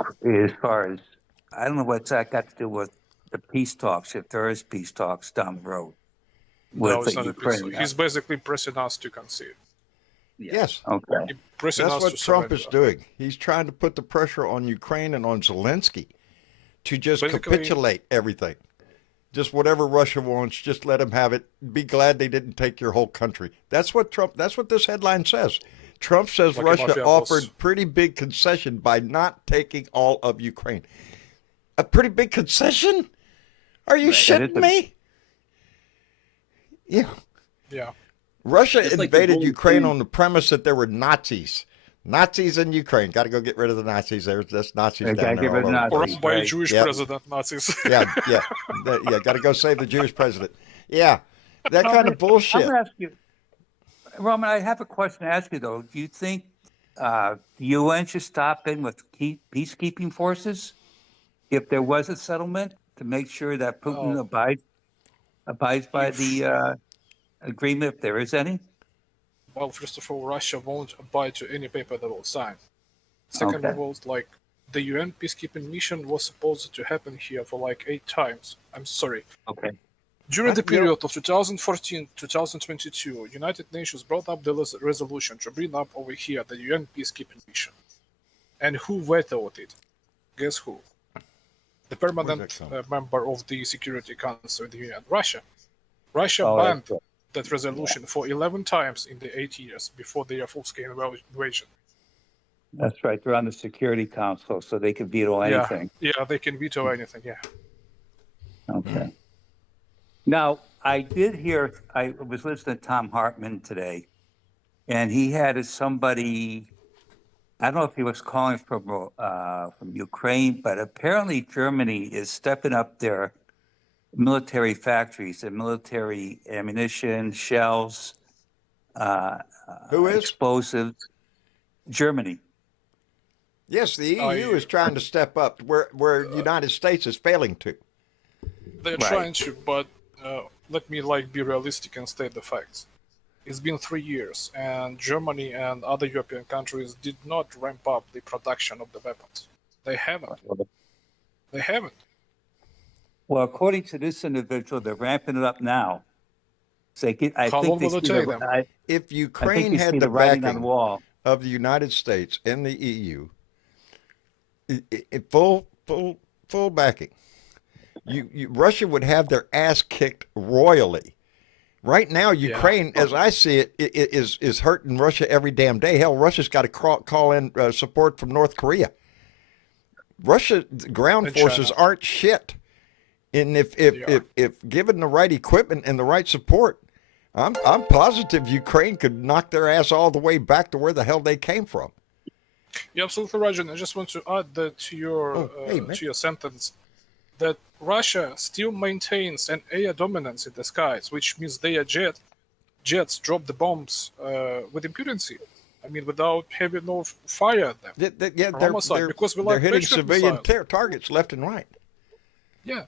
as far as I don't know what's that got to do with the peace talks, if there is peace talks down the road with No, it's not a peace. Ukraine. He's basically pressing us to concede. Yeah. Yes, Okay. He's pressing that's us what to Trump surrender. is doing. He's trying to put the pressure on Ukraine and on Zelensky to just Basically- capitulate everything. Just whatever Russia wants, just let them have it. Be glad they didn't take your whole country. That's what this headline says. Trump says Like a Russia mafia offered boss. pretty big concession by not taking all of Ukraine. A pretty big concession? Are you Right. shitting me? Yeah. Yeah. Russia It's like the invaded whole Ukraine thing- on the premise that there were Nazis. Nazis in Ukraine. Got to go get rid of the Nazis. There's Nazis They down gotta there get rid all of over the Or Nazis. place. by a Right. Jewish Yep. president, Nazis. Yeah, yeah. Got to go save the Jewish president. Yeah, that kind of I'm bullshit. gonna ask you, Roman. I have a question to ask you though. Do you think the UN should stop in with peacekeeping forces if there was a settlement to make sure that Putin Oh. abides by the agreement, if there is any? Well, first of all, Russia won't abide to any paper that will sign. Second Okay. of all, like the UN peacekeeping mission was supposed to happen here for like 8 times. I'm sorry. Okay. During the You know- period of 2014 2022, United Nations brought up the resolution to bring up over here the UN peacekeeping mission. And who vetoed it? Guess who? The permanent Where's that member of the Security Council in the UN, Russia. Russia Oh, banned that's right. that resolution for 11 times in the 8 years before their full-scale invasion. That's right. They're on the Security Council, so they can veto anything. Yeah, they can veto anything. Yeah. Okay. Now, I did hear, I was listening to Tom Hartman today, and he had somebody, I don't know if he was calling from Ukraine, but apparently Germany is stepping up their military factories and military ammunition, shells, Who is? explosives. Germany. Yes, the Oh, EU yeah. is trying to step up where United States is failing to. They're Right. trying to, but let me be realistic and state the facts. It's been 3 years, and Germany and other European countries did not ramp up the production of the weapons. They haven't. They haven't. Well, according to this individual, they're ramping it up now. So I How think long they will it see take the, them? If I think Ukraine they had see the the writing on the backing wall. of the United States and the EU, full backing, Russia would have their ass kicked royally. Right now, Ukraine, as I see it, is hurting Russia every damn day. Hell, Russia's got to call in support from North Korea. Russia's ground And forces China. aren't shit, and if given the right equipment and the right support, I'm positive Ukraine could knock their ass all the way back to where the hell they came from. You're absolutely right, and I just want to add that to your sentence that Russia still maintains an air dominance in the skies, which means their jets drop the bombs with impunity. I mean, without having no fire at them. Because we they're like hitting Patriot civilian missiles. targets left and right. Yeah.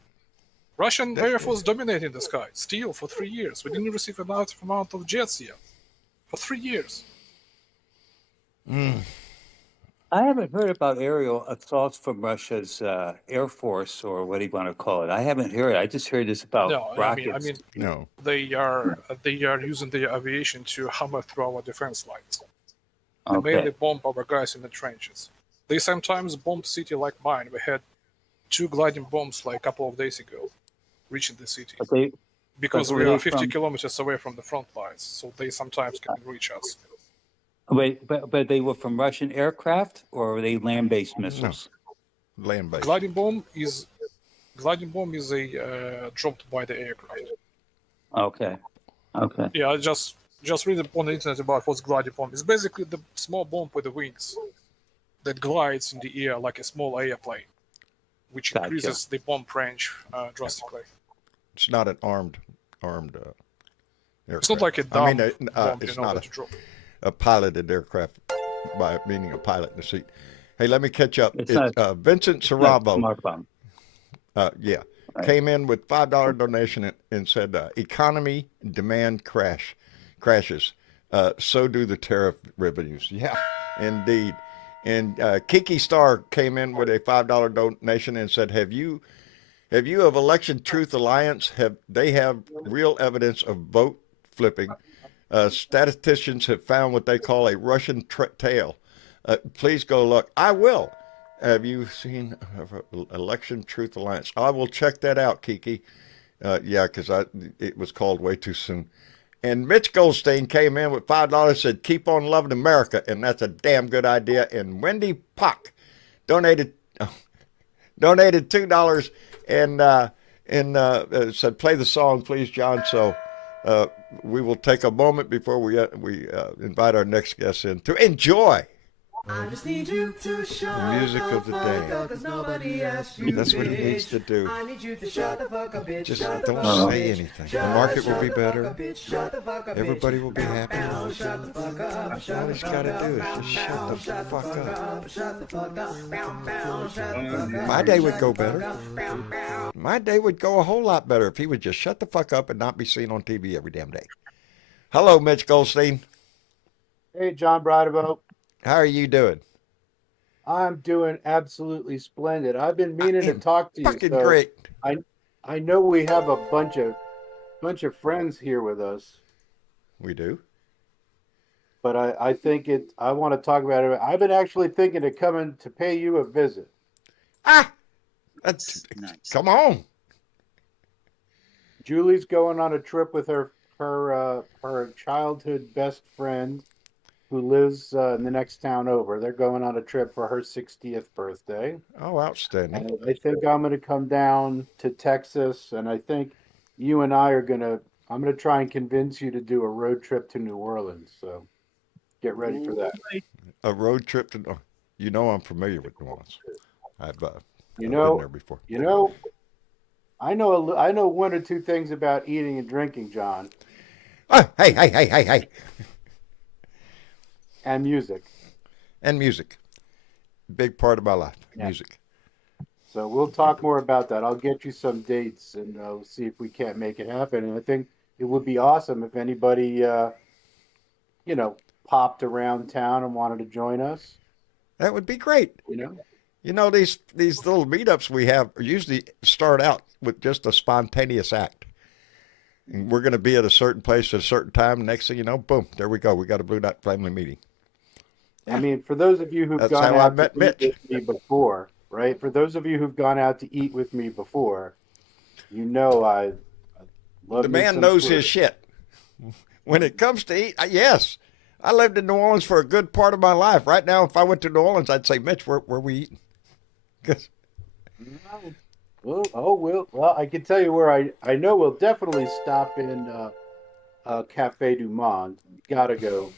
Russian Air Force dominating the sky, still for 3 years. We didn't receive enough amount of jets yet. For 3 years. I haven't heard about aerial assaults from Russia's Air Force, or what do you want to call it. I haven't heard. I just heard this about No, rockets. I mean, No. they are using their aviation to hammer through our defense lines. They Okay. mainly bomb our guys in the trenches. They sometimes bomb city like mine. We had 2 gliding bombs like a couple of days ago, reaching the city. Because but we were are they 50 from- kilometers away from the front lines, so they sometimes can reach us. Wait, but they were from Russian aircraft, or were they land-based missiles? Land based. Gliding bomb is a dropped by the aircraft. Okay. Okay. Yeah, I just read on the internet about what's gliding bomb. It's basically the small bomb with the wings that glides in the air like a small airplane, which Gotcha. increases the bomb range drastically. It's not an armed aircraft. It's not like a dumb I mean, bomb, it's you know, not that you drop. a piloted aircraft, by meaning a pilot in the seat. Hey, let me catch up. It's not- Vincent It's not a Sarabo, smart bomb. yeah, Right. came in with $5 donation and said, "Economy demand crashes. So do the tariff revenues." Yeah, indeed. And Kiki Star came in with a $5 donation and said, "Have you of Election Truth Alliance have real evidence of vote flipping? Statisticians have found what they call a Russian tail. Please go look." I will. Have you seen Election Truth Alliance? I will check that out, Kiki. Yeah, because it was called way too soon. And Mitch Goldstein came in with $5, said, "Keep on loving America," and that's a damn good idea. And Wendy Pock donated $2 and said, "Play the song, please, John." So we will take a moment before we invite our next guest in to enjoy I just need you to shut the music the of the fuck day. up, 'cause nobody asked you, That's what he bitch. needs to do. I need you to shut the fuck up, bitch. Just Shut the don't fuck up, say bitch. anything. The Shut market will be the fuck better. up, bitch. Shut the fuck up, bitch. Everybody will be happy. Bow, shut the fuck up. All Shut the he's fuck got to up. do is just shut the Bow, shut the fuck fuck up. up. Shut the fuck up. Bow, bow, shut the fuck up. My day would go Shut the fuck better. up. Bow, bow. My day would go a whole lot better if he would just shut the fuck up and not be seen on TV every damn day. Hello, Mitch Goldstein. Hey, John Bradabo. How are you doing? I'm doing absolutely splendid. I've been meaning I to am talk to you. Fucking so great. I know we have a bunch of friends here with us, We do. but I think I want to talk about it. I've been actually thinking of coming to pay you a visit. That's Nice. Come on. Julie's going on a trip with her childhood best friend who lives in the next town over. They're going on a trip for her 60th birthday. Oh, outstanding. And I think I'm going to come down to Texas, and I think you and I'm going to try and convince you to do a road trip to New Orleans. So get ready for that. A road trip to. I'm familiar with New Orleans. I've You been know, there before. I know one or two things about eating and drinking, John, Oh, hey. and music. And music. Big part of my life. Yeah. Music. So we'll talk more about that. I'll get you some dates and we'll see if we can't make it happen. And I think it would be awesome if anybody, popped around town and wanted to join us. That would be great. You know, You know, these little meetups we have usually start out with just a spontaneous act. And we're going to be at a certain place at a certain time. Next thing you know, boom, there we go. We got a Blue Dot family meeting. I mean, for those of you who've That's gone how I out to met eat Mitch. with me before, right? For those of you who've gone out to eat with me before, I love The me man some knows food. his shit. When it comes to eat, yes. I lived in New Orleans for a good part of my life. Right now, if I went to New Orleans, I'd say, Mitch, where we eating? 'Cause Well, I can tell you where I know we'll definitely stop in Cafe Du Monde. You gotta go.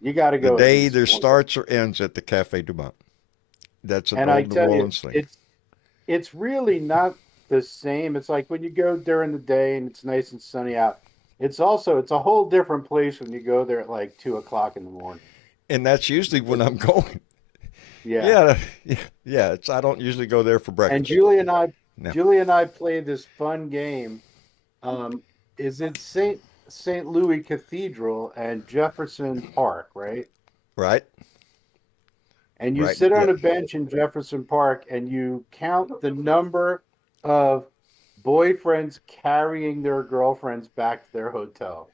You gotta the go. at day least either once. starts or ends at the Cafe Du Monde. That's an And I old New tell you, Orleans thing. it's really not the same. It's like when you go during the day and it's nice and sunny out. It's a whole different place when you go there at like 2 o'clock in the morning. And that's usually when I'm going. Yeah. Yeah. I don't usually go there for And breakfast. No. Julie and I played this fun game. Is it St. Louis Cathedral and Jefferson Park, right? Right? And you Right. sit on Yeah. a bench in Jefferson Park and you count the number of boyfriends carrying their girlfriends back to their hotel.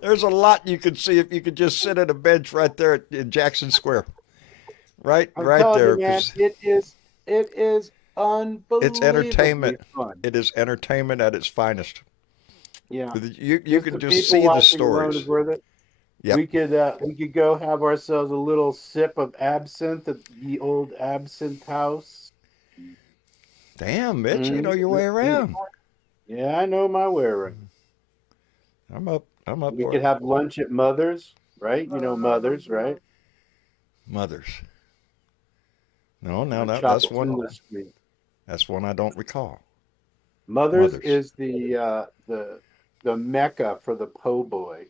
There's a lot you could see if you could just sit at a bench right there in Jackson Square. Right I'm right telling there. you, man, 'Cause it is it's unbelievably entertainment. fun. It is entertainment at its finest. Yeah. You Just can the just people see the watching alone is stories. worth it. Yep. We could go have ourselves a little sip of absinthe at the old absinthe house. Damn, Mitch, you know your way around. Yeah, I know my way around. I'm up We for could it. have lunch at Mother's, right? You know Mother's, right? Mothers. No, On that's one. Chapatula Street. That's one I don't recall. Mother's Mothers. is the mecca for the po' boy.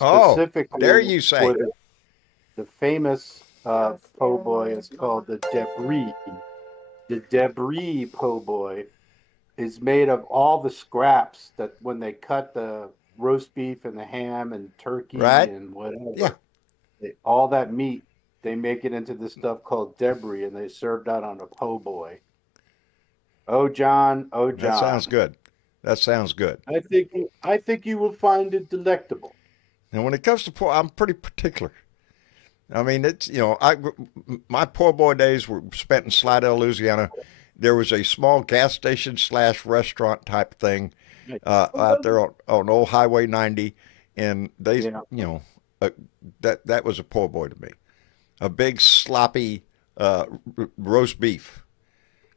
Oh, Specifically dare you say? for the famous po' boy is called the debris. The debris po' boy is made of all the scraps that when they cut the roast beef and the ham and turkey Right? and whatever, Yeah. all that meat, they make it into this stuff called debris and they serve that on a po' boy. Oh, John. Oh, John. That sounds good. That sounds good. I think you will find it delectable. And when it comes to I'm pretty particular. I mean, it's my poor boy days were spent in Slidell, Louisiana. There was a small gas station / restaurant type thing out there on old Highway 90, and they, that was a poor boy to me. A big sloppy roast beef.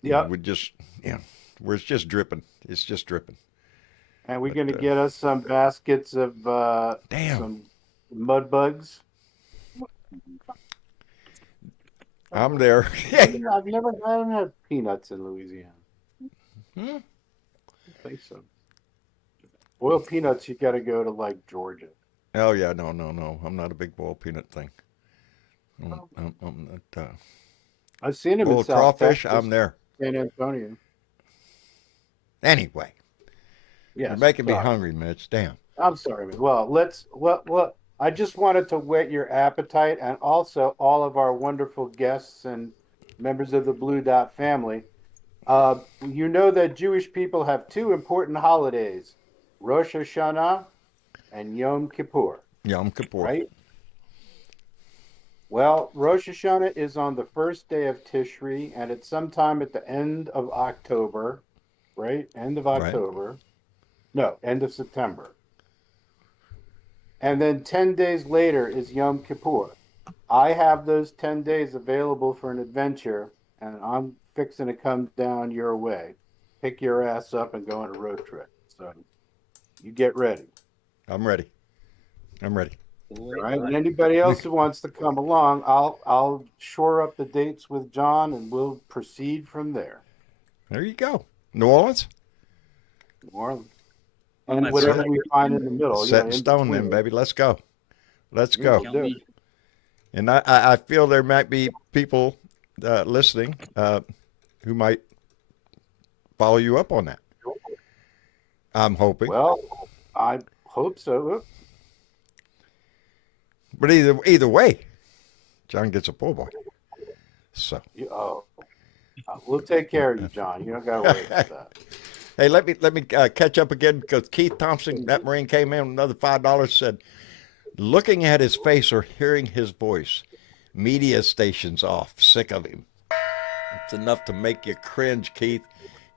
Yeah, where it's just dripping. It's just dripping. and we're gonna get us some baskets of some mud bugs. I'm there. I've never had peanuts in Louisiana. I think so. Boiled peanuts, you got to go to like Georgia. Oh yeah, no. I'm not a big boiled peanut thing. I'm not. I've seen them in Boiled South crawfish. Texas, I'm there. San Antonio. Anyway, Yes, you're making me sorry. hungry, Mitch. Damn. I'm sorry, man. Well, I just wanted to whet your appetite, and also all of our wonderful guests and members of the Blue Dot family. You know that Jewish people have two important holidays, Rosh Hashanah and Yom Kippur, Yom Kippur. right? Well, Rosh Hashanah is on the first day of Tishri, and it's sometime at the end of October, right? End of October. No, end of September. And then 10 days later is Yom Kippur. I have those 10 days available for an adventure, and I'm fixing to come down your way, pick your ass up, and go on a road trip. So you get ready. I'm ready. Boy, All right, and howdy. anybody else who wants to come along, I'll shore up the dates with John, and we'll proceed from there. There you go. New Orleans? New Orleans. My And whatever brother- we find in the middle, Set in in stone then, between. baby. Let's go. Let's Yeah. go. Count me- And I feel there might be people listening who might follow you up on that. I'm hoping. Well, I hope so. But either way, John gets a pool boy. So We'll take care of you, John. You don't got to worry about that. hey, let me catch up again because Keith Thompson, that Marine, came in with another $5. Said, looking at his face or hearing his voice, media stations off. Sick of him. It's enough to make you cringe, Keith.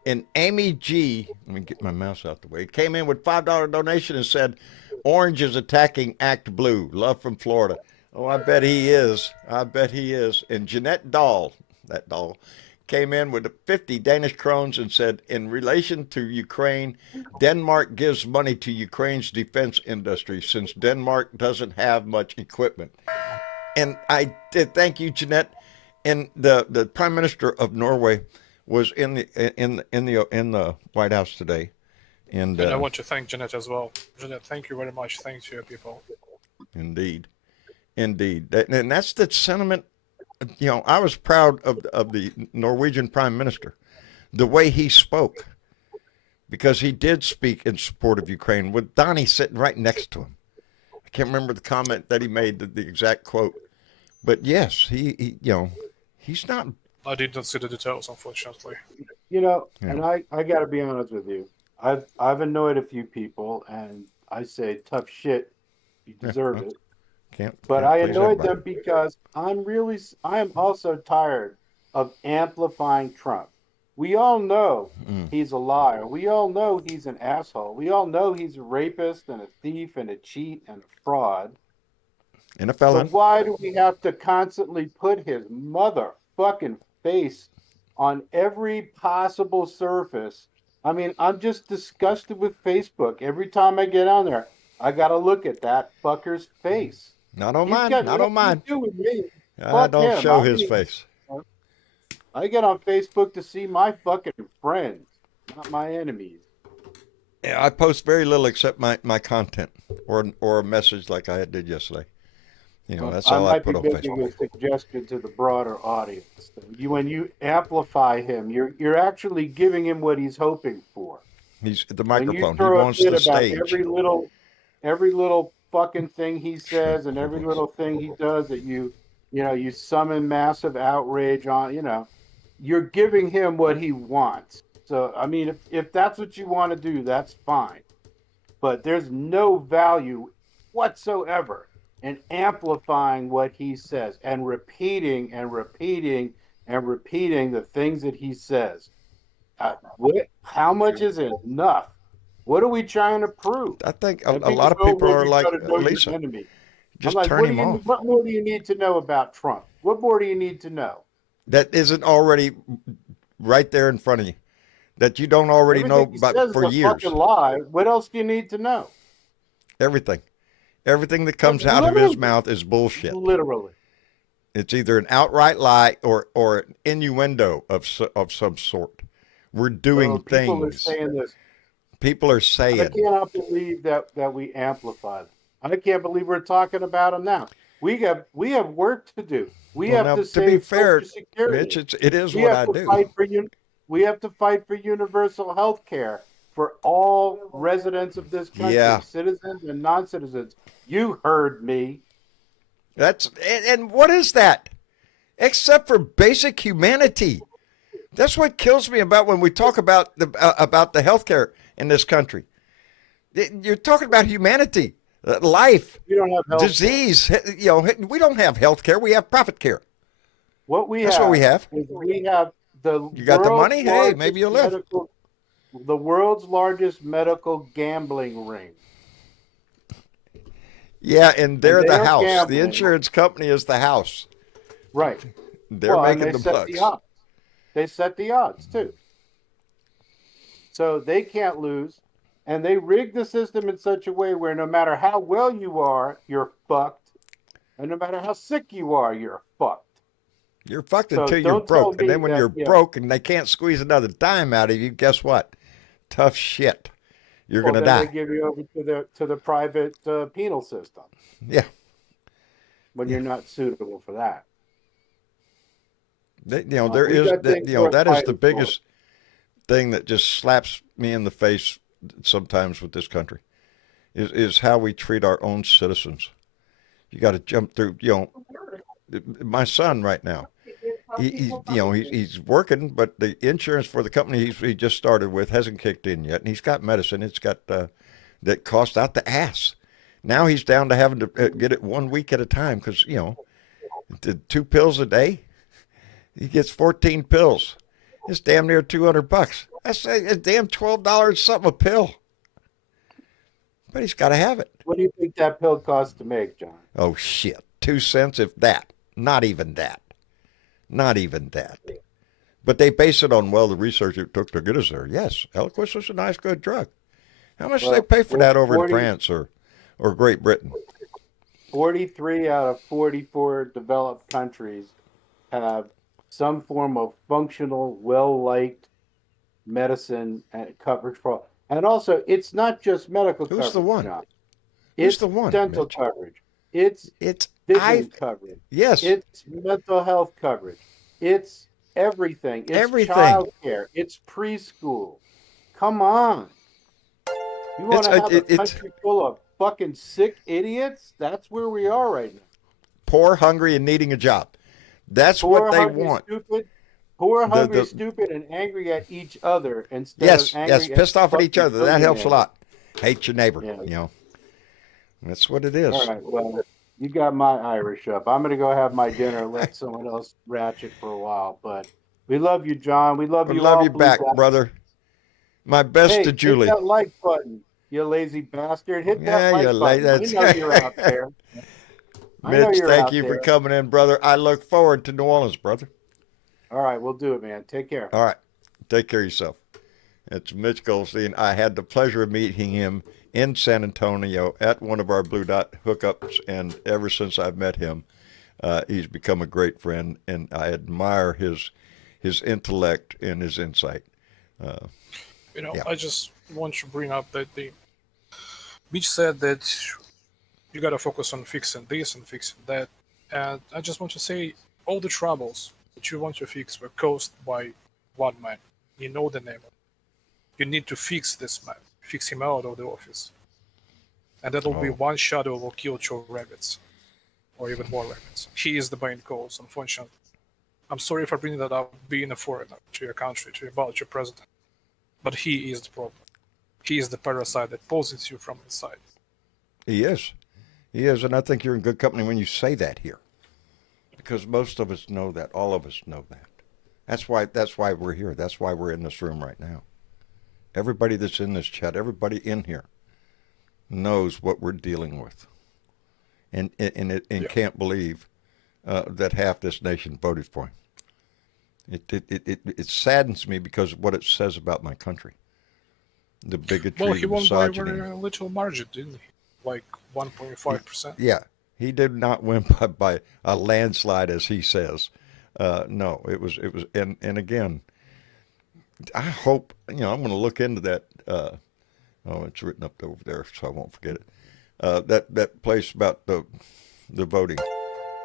And Amy G, let me get my mouse out the way, came in with $5 donation and said, Orange is attacking Act Blue. Love from Florida. Oh, I bet he is. I bet he is. And Jeanette Dahl, that doll, came in with 50 Danish krones and said, in relation to Ukraine, Denmark gives money to Ukraine's defense industry since Denmark doesn't have much equipment. And I did thank you, Jeanette. And the Prime Minister of Norway was in the White House today. And I want to thank Jeanette as well. Jeanette, thank you very much. Thanks to your people. Indeed. And that's the sentiment. You know, I was proud of the Norwegian Prime Minister, the way he spoke, because he did speak in support of Ukraine with Donnie sitting right next to him. I can't remember the comment that he made, the exact quote, but yes, he he's not. I did not see the details, unfortunately. And I got to be honest with you. I've annoyed a few people, and I say tough shit. You deserve it. But I annoyed them because I am also tired of amplifying Trump. We all know he's a liar. We all know he's an asshole. We all know he's a rapist and a thief and a cheat and a fraud. And a felon. So why do we have to constantly put his motherfucking face on every possible surface? I mean, I'm just disgusted with Facebook. Every time I get on there, I got to look at that fucker's face. Not on mine. Not on mine. I don't show his face. I get on Facebook to see my fucking friends, not my enemies. Yeah, I post very little except my content or a message like I did yesterday. You know, that's all I put on Facebook. I might be making a suggestion to the broader audience. When you amplify him, you're actually giving him what he's hoping for. He's the microphone. He When you throw wants the stage. Every little fucking thing he says and every little thing he does that you summon massive outrage on, you're giving him what he wants. So, I mean, if that's what you want to do, that's fine. But there's no value whatsoever in amplifying what he says and repeating and repeating and repeating the things that he says. How much is enough? What are we trying to prove? I think a lot of people are like, Lisa, just turn him off. What more do you need to know about Trump? What more do you need to know? That isn't already right there in front of you. That you don't already know about for years. Fucking lie. What else do you need to know? Everything that comes out of his mouth is bullshit. Literally. It's either an outright lie or an innuendo of some sort. We're doing things. People are saying this. People are saying. I cannot believe that we amplify them. I can't believe we're talking about them now. We have work to do. We have to save be fair, Social Security. Mitch, it is what I do. We have to fight for universal health care for all residents of this country, citizens and non-citizens. You heard me. And what is that? Except for basic humanity. That's what kills me about when we talk about the health care in this country. You're talking about humanity, life, we don't have disease. We don't have health care. We have profit care. What we have is we have the. You got the money? Hey, maybe you'll live. The world's largest medical gambling ring. Yeah, and they're the house. Gambling. The insurance company is the house. Right. They're making the bucks. They set the odds too. So they can't lose, And they rig the system in such a way where no matter how well you are, you're fucked. And no matter how sick you are, you're fucked. You're fucked So until you're don't tell broke. And me then when that, you're yeah. broke and they can't squeeze another dime out of you, guess what? Tough shit. You're Well, going to then die. they give you over to the private penal system Yeah. when Yeah. you're not suitable for that. There we is, got things worth that is the fighting for. biggest thing that just slaps me in the face sometimes with this country is how we treat our own citizens. You got to jump through, my son right now, he's working, but the insurance for the company he just started with hasn't kicked in yet, and he's got medicine. It's got that cost out the ass. Now he's down to having to get it 1 week at a time because the 2 pills a day. He gets 14 pills. It's damn near $200. That's a damn $12 something a pill. But he's got to have it. What do you think that pill costs to make, John? Oh shit, 2 cents if that. Not even that. Not even that. But they base it on, the research it took to get us there. Yes, Eliquis was a nice, good drug. How much do they pay for that over in France or Great Britain? 43 out of 44 developed countries have some form of functional, well-liked medicine and coverage for all. And also, it's not just medical coverage. Who's the one? John. Who's It's the one, dental Mitch? coverage. It's It's vision coverage. Yes. It's mental health coverage. It's everything. It's Everything. child care. It's preschool. Come on. You want to have a country full of fucking sick idiots? That's where we are right now. Poor, hungry, and needing a job. That's what they want. Poor, hungry, stupid, and angry at each other instead of angry Yes, pissed off at each other. That helps a billionaires. lot. Hate your neighbor, That's what it is. All right, well, you got my Irish up. I'm going to go have my dinner, let someone else ratchet for a while. But we love you, John. We love you all. Love you back, brother. My best to Julie. Hit that like button, you lazy bastard. Hit that like button. I know you're out there. Mitch, thank you for coming in, brother. I look forward to New Orleans, brother. All right, we'll do it, man. Take care. All right. Take care of yourself. It's Mitch Goldstein. I had the pleasure of meeting him in San Antonio at one of our Blue Dot hookups, and ever since I've met him, he's become a great friend, and I admire his intellect and his insight. I just want to bring up that Mitch said that you got to focus on fixing this and fixing that, and I just want to say all the troubles that you want to fix were caused by one man. You know the name of it. You need to fix this man, fix him out of the office, and that will be one shadow will kill 2 rabbits, or even more rabbits. He is the main cause, unfortunately. I'm sorry for bringing that up, being a foreigner to your country, about your president, but he is the problem. He is the parasite that poisons you from inside. He is, and I think you're in good company when you say that here, because most of us know that. All of us know that. That's why we're here. That's why we're in this room right now. Everybody that's in this chat, everybody in here, knows what we're dealing with, and can't believe that half this nation voted for him. It saddens me because of what it says about my country. The bigotry, well, he won by a misogyny. very little margin, didn't he? Like 1.5%. Yeah, he did not win by a landslide, as he says. No, it was, and again, I hope, I'm going to look into that. It's written up over there, so I won't forget it. That place about the voting,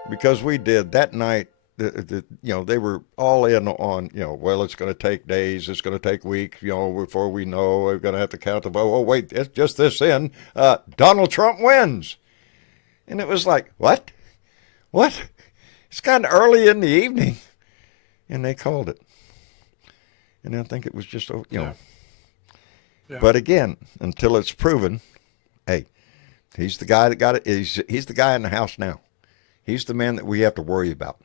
because we did that night. They were all in on, it's going to take days, it's going to take weeks, before we know we're going to have to count the vote. Oh, wait, it's just this in. Donald Trump wins. And it was like, what? It's kind of early in the evening. And they called it. And I think it was just, Yeah. But again, until it's proven, hey, he's the guy that got it. He's the guy in the House now. He's the man that we have to worry about.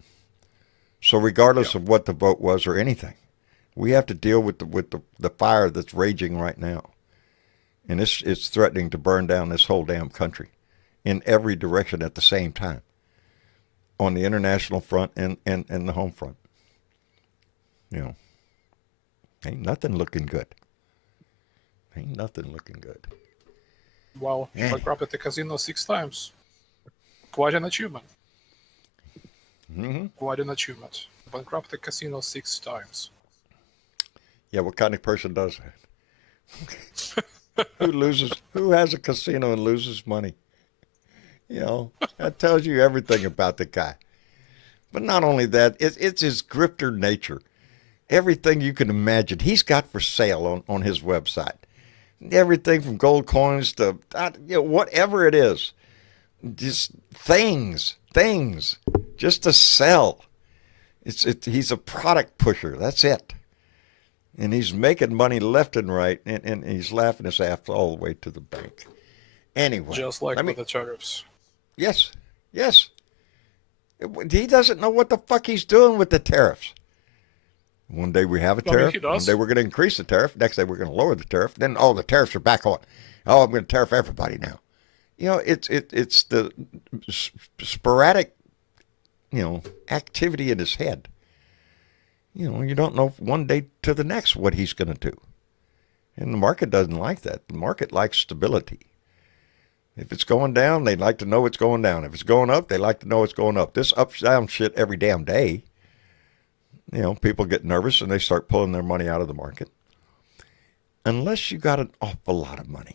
So regardless of what the vote was or anything, we have to deal with the fire that's raging right now. And it's threatening to burn down this whole damn country in every direction at the same time, on the international front and the home front. Ain't nothing looking good. Ain't nothing looking good. Well, he bankrupted the casino 6 times. Quite an achievement. Mm-hmm. Quite an achievement. Bankrupt the casino 6 times. Yeah, what kind of person does that? Who has a casino and loses money? You know, that tells you everything about the guy. But not only that, it's his grifter nature. Everything you can imagine, he's got for sale on his website. Everything from gold coins to whatever it is, just things, just to sell. He's a product pusher. That's it. And he's making money left and right, and he's laughing his ass all the way to the bank. Anyway, just like with the tariffs. Yes. He doesn't know what the fuck he's doing with the tariffs. One day we have a tariff. One day we're going to increase the tariff. Next day we're going to lower the tariff. Then the tariffs are back on. Oh, I'm going to tariff everybody now. You know, it's the sporadic, activity in his head. You don't know one day to the next what he's going to do. And the market doesn't like that. The market likes stability. If it's going down, they'd like to know it's going down. If it's going up, they like to know it's going up. This up-down shit every damn day. People get nervous and they start pulling their money out of the market. Unless you got an awful lot of money.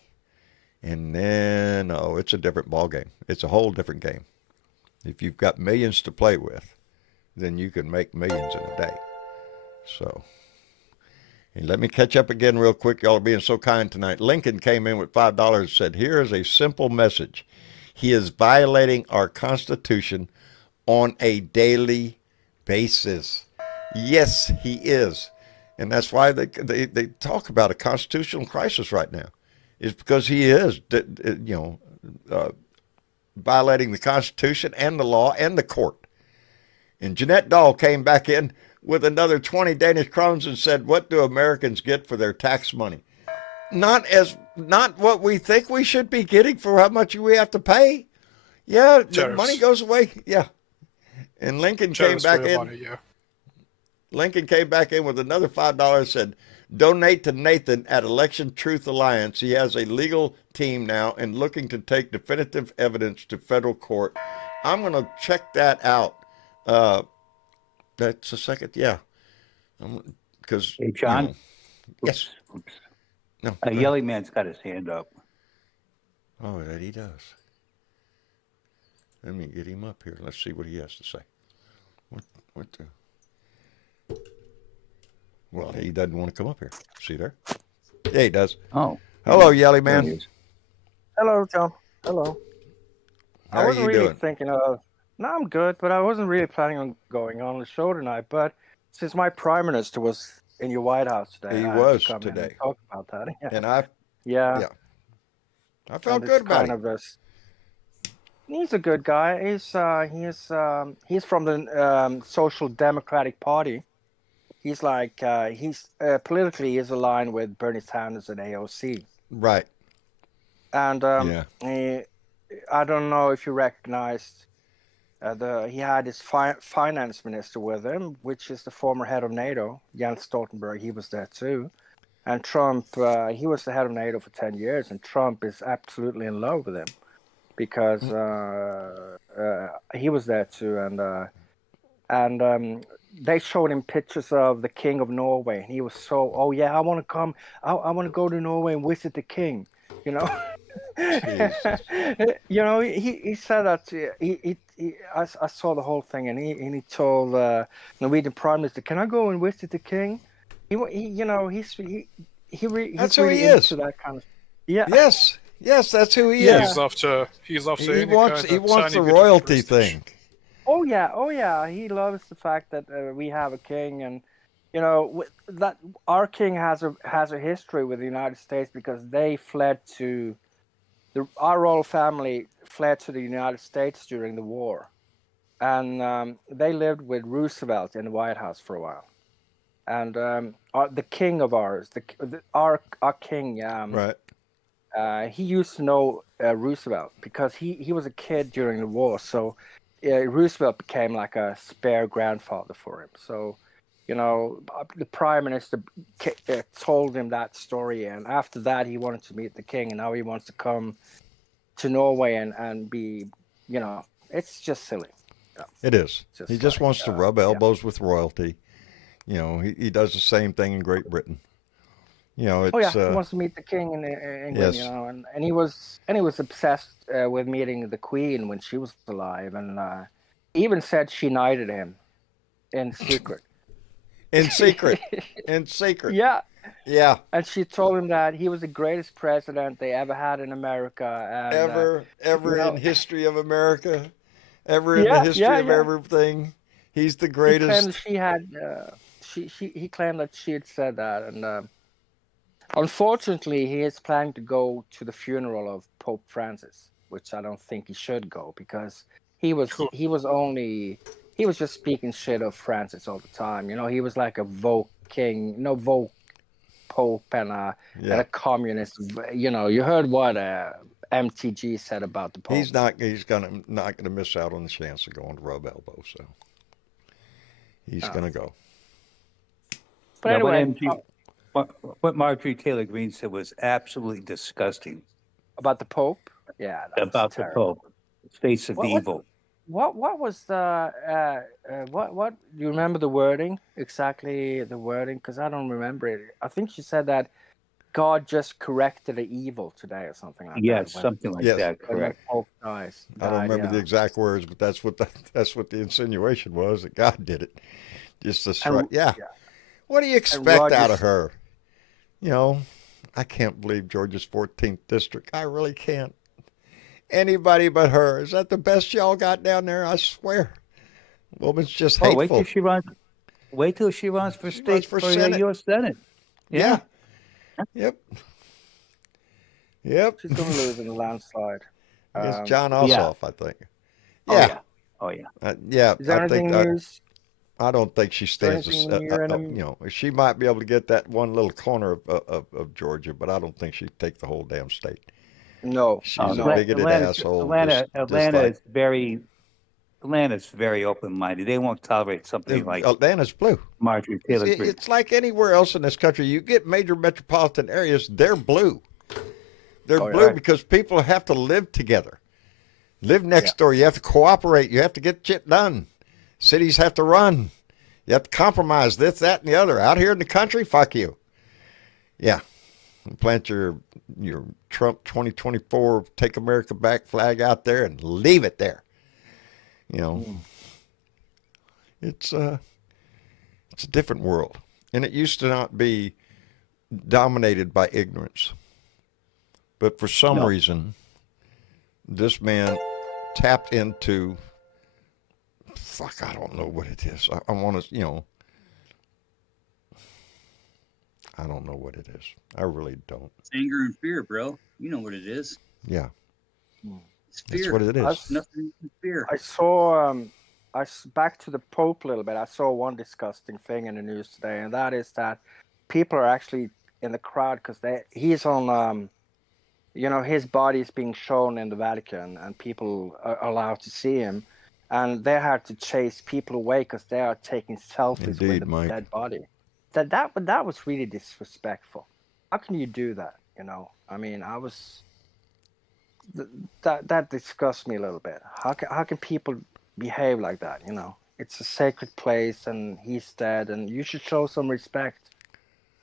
And then, it's a different ball game. It's a whole different game. If you've got millions to play with, then you can make millions in a day. So, and let me catch up again real quick. Y'all are being so kind tonight. Lincoln came in with $5 and said, here is a simple message. He is violating our Constitution on a daily basis. Yes, he is. And that's why they talk about a constitutional crisis right now. It's because he is, violating the Constitution and the law and the court. And Jeanette Dahl came back in with another 20 Danish crowns and said, what do Americans get for their tax money? Not what we think we should be getting for how much we have to pay. Yeah, the money goes away. Yeah. And Lincoln came back in. Money, yeah. Lincoln came back in with another $5 and said, donate to Nathan at Election Truth Alliance. He has a legal team now and looking to take definitive evidence to federal court. I'm going to check that out. That's a second. Yeah. Because, hey, John. Yes. No. Yelly Man's got his hand up. Oh, that he does. Let me get him up here. Let's see what he has to say. What the... Well, he doesn't want to come up here. See there? Yeah, he does. Oh. Hello, Yelly Man. Hello, John. Hello. How I wasn't are you really doing? thinking of... No, I'm good, but I wasn't really planning on going on the show tonight. But since my Prime Minister was in your White House today... He I was had to come in today. and talk about that. Yeah. And I felt And good it's about kind him. of he's a good guy. He's from the Social Democratic Party. He's like politically he's aligned with Bernie Sanders and AOC. Right. And I don't know if you recognized he had his finance minister with him, which is the former head of NATO, Jens Stoltenberg. He was there too. And Trump, he was the head of NATO for 10 years, and Trump is absolutely in love with him because he was there too. And they showed him pictures of the King of Norway, and he was so, oh yeah, I want to come, I want to go to Norway and visit the king, you know. You know, he said that I saw the whole thing, and he told Norwegian Prime Minister, "Can I go and visit the king?" He you know, he's really into that kind of. Yeah. Yes, that's who he He's is. after He wants the royalty thing. Oh yeah. He loves the fact that we have a king, and you know that our king has a history with the United States because they fled to our royal family fled to the United States during the war, and they lived with Roosevelt in the White House for a while, and the king of ours, our king, Right. He used to know Roosevelt because he was a kid during the war, so Roosevelt became like a spare grandfather for him. So the prime minister told him that story, and after that he wanted to meet the king, and now he wants to come to Norway and be, it's just silly. It is. He just wants to rub elbows with royalty. He does the same thing in Great Britain. It's, he wants to meet the king in England, yes. and he was obsessed with meeting the queen when she was alive, and even said she knighted him in secret. In secret. In secret. Yeah. Yeah. And she told him that he was the greatest president they ever had in America. And, ever in history of America. Ever in the history of everything. He's the greatest. He claimed he claimed that she had said that. And unfortunately, he is planning to go to the funeral of Pope Francis, which I don't think he should go, because he was just speaking shit of Francis all the time. He was like a woke king, woke pope, and a communist. You heard what MTG said about the pope. He's not gonna miss out on the chance of going to rub elbows. So he's gonna go. But anyway, what Marjorie Taylor Greene said was absolutely disgusting. About the Pope? Yeah. About the Pope. Face of evil. What was the what do you remember the wording? Exactly the wording? Because I don't remember it. I think she said that God just corrected the evil today or something like that. Yes, something like that. Correct. Pope died, I don't remember the exact words, but that's what the insinuation was, that God did it. Just to strike. Yeah. What do you expect out of her? I can't believe Georgia's 14th district. I really can't. Anybody but her. Is that the best y'all got down there? I swear. Woman's just hateful. Wait till she runs for the U.S. Senate. Yeah. Yep. She's going to lose in a landslide. Against John Ossoff, I think. Yeah. Oh, yeah. Is there anything news? I don't think she stands. She might be able to get that one little corner of Georgia, but I don't think she'd take the whole damn state. No, she's a bigoted asshole. Atlanta's very open-minded. They won't tolerate something like Atlanta's blue. Marjorie Taylor Greene. It's like anywhere else in this country. You get major metropolitan areas, they're blue. They're blue because people have to live together, live next door. You have to cooperate. You have to get shit done. Cities have to run. You have to compromise this, that, and the other. Out here in the country, fuck you. Yeah. Plant your Trump 2024 Take America Back flag out there and leave it there. It's a different world. And it used to not be dominated by ignorance. But for some reason, this man tapped into, I don't know what it is. I want to, I don't know what it is. I really don't. It's anger and fear, bro. You know what it is. Yeah. It's fear. That's what it is. Nothing but fear. I saw, back to the Pope a little bit. I saw one disgusting thing in the news today, and that is that people are actually in the crowd because he's on, his body is being shown in the Vatican, and people are allowed to see him. And they had to chase people away because they are taking selfies with the dead body. That was really disrespectful. How can you do that? I mean, that disgusts me a little bit. How can people behave like that? It's a sacred place, and he's dead, and you should show some respect.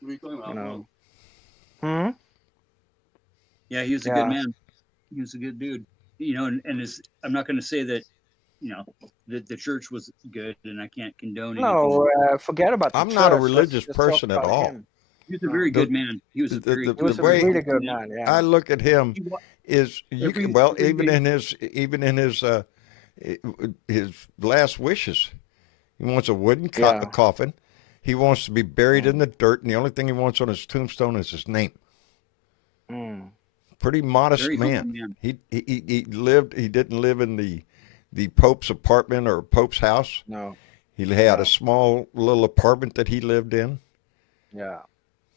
What are you talking about? Hmm. Yeah, he was a good man. He was a good dude. And I'm not going to say that. The church was good, and I can't condone anything. No, forget about the church. I'm not a religious person at all. He was a very good man. He was a really good man. Yeah. I look at him even in his last wishes, he wants a wooden coffin. He wants to be buried in the dirt, and the only thing he wants on his tombstone is his name. Pretty modest man. He didn't live in the Pope's apartment or Pope's house. No. He had a small little apartment that he lived in. Yeah.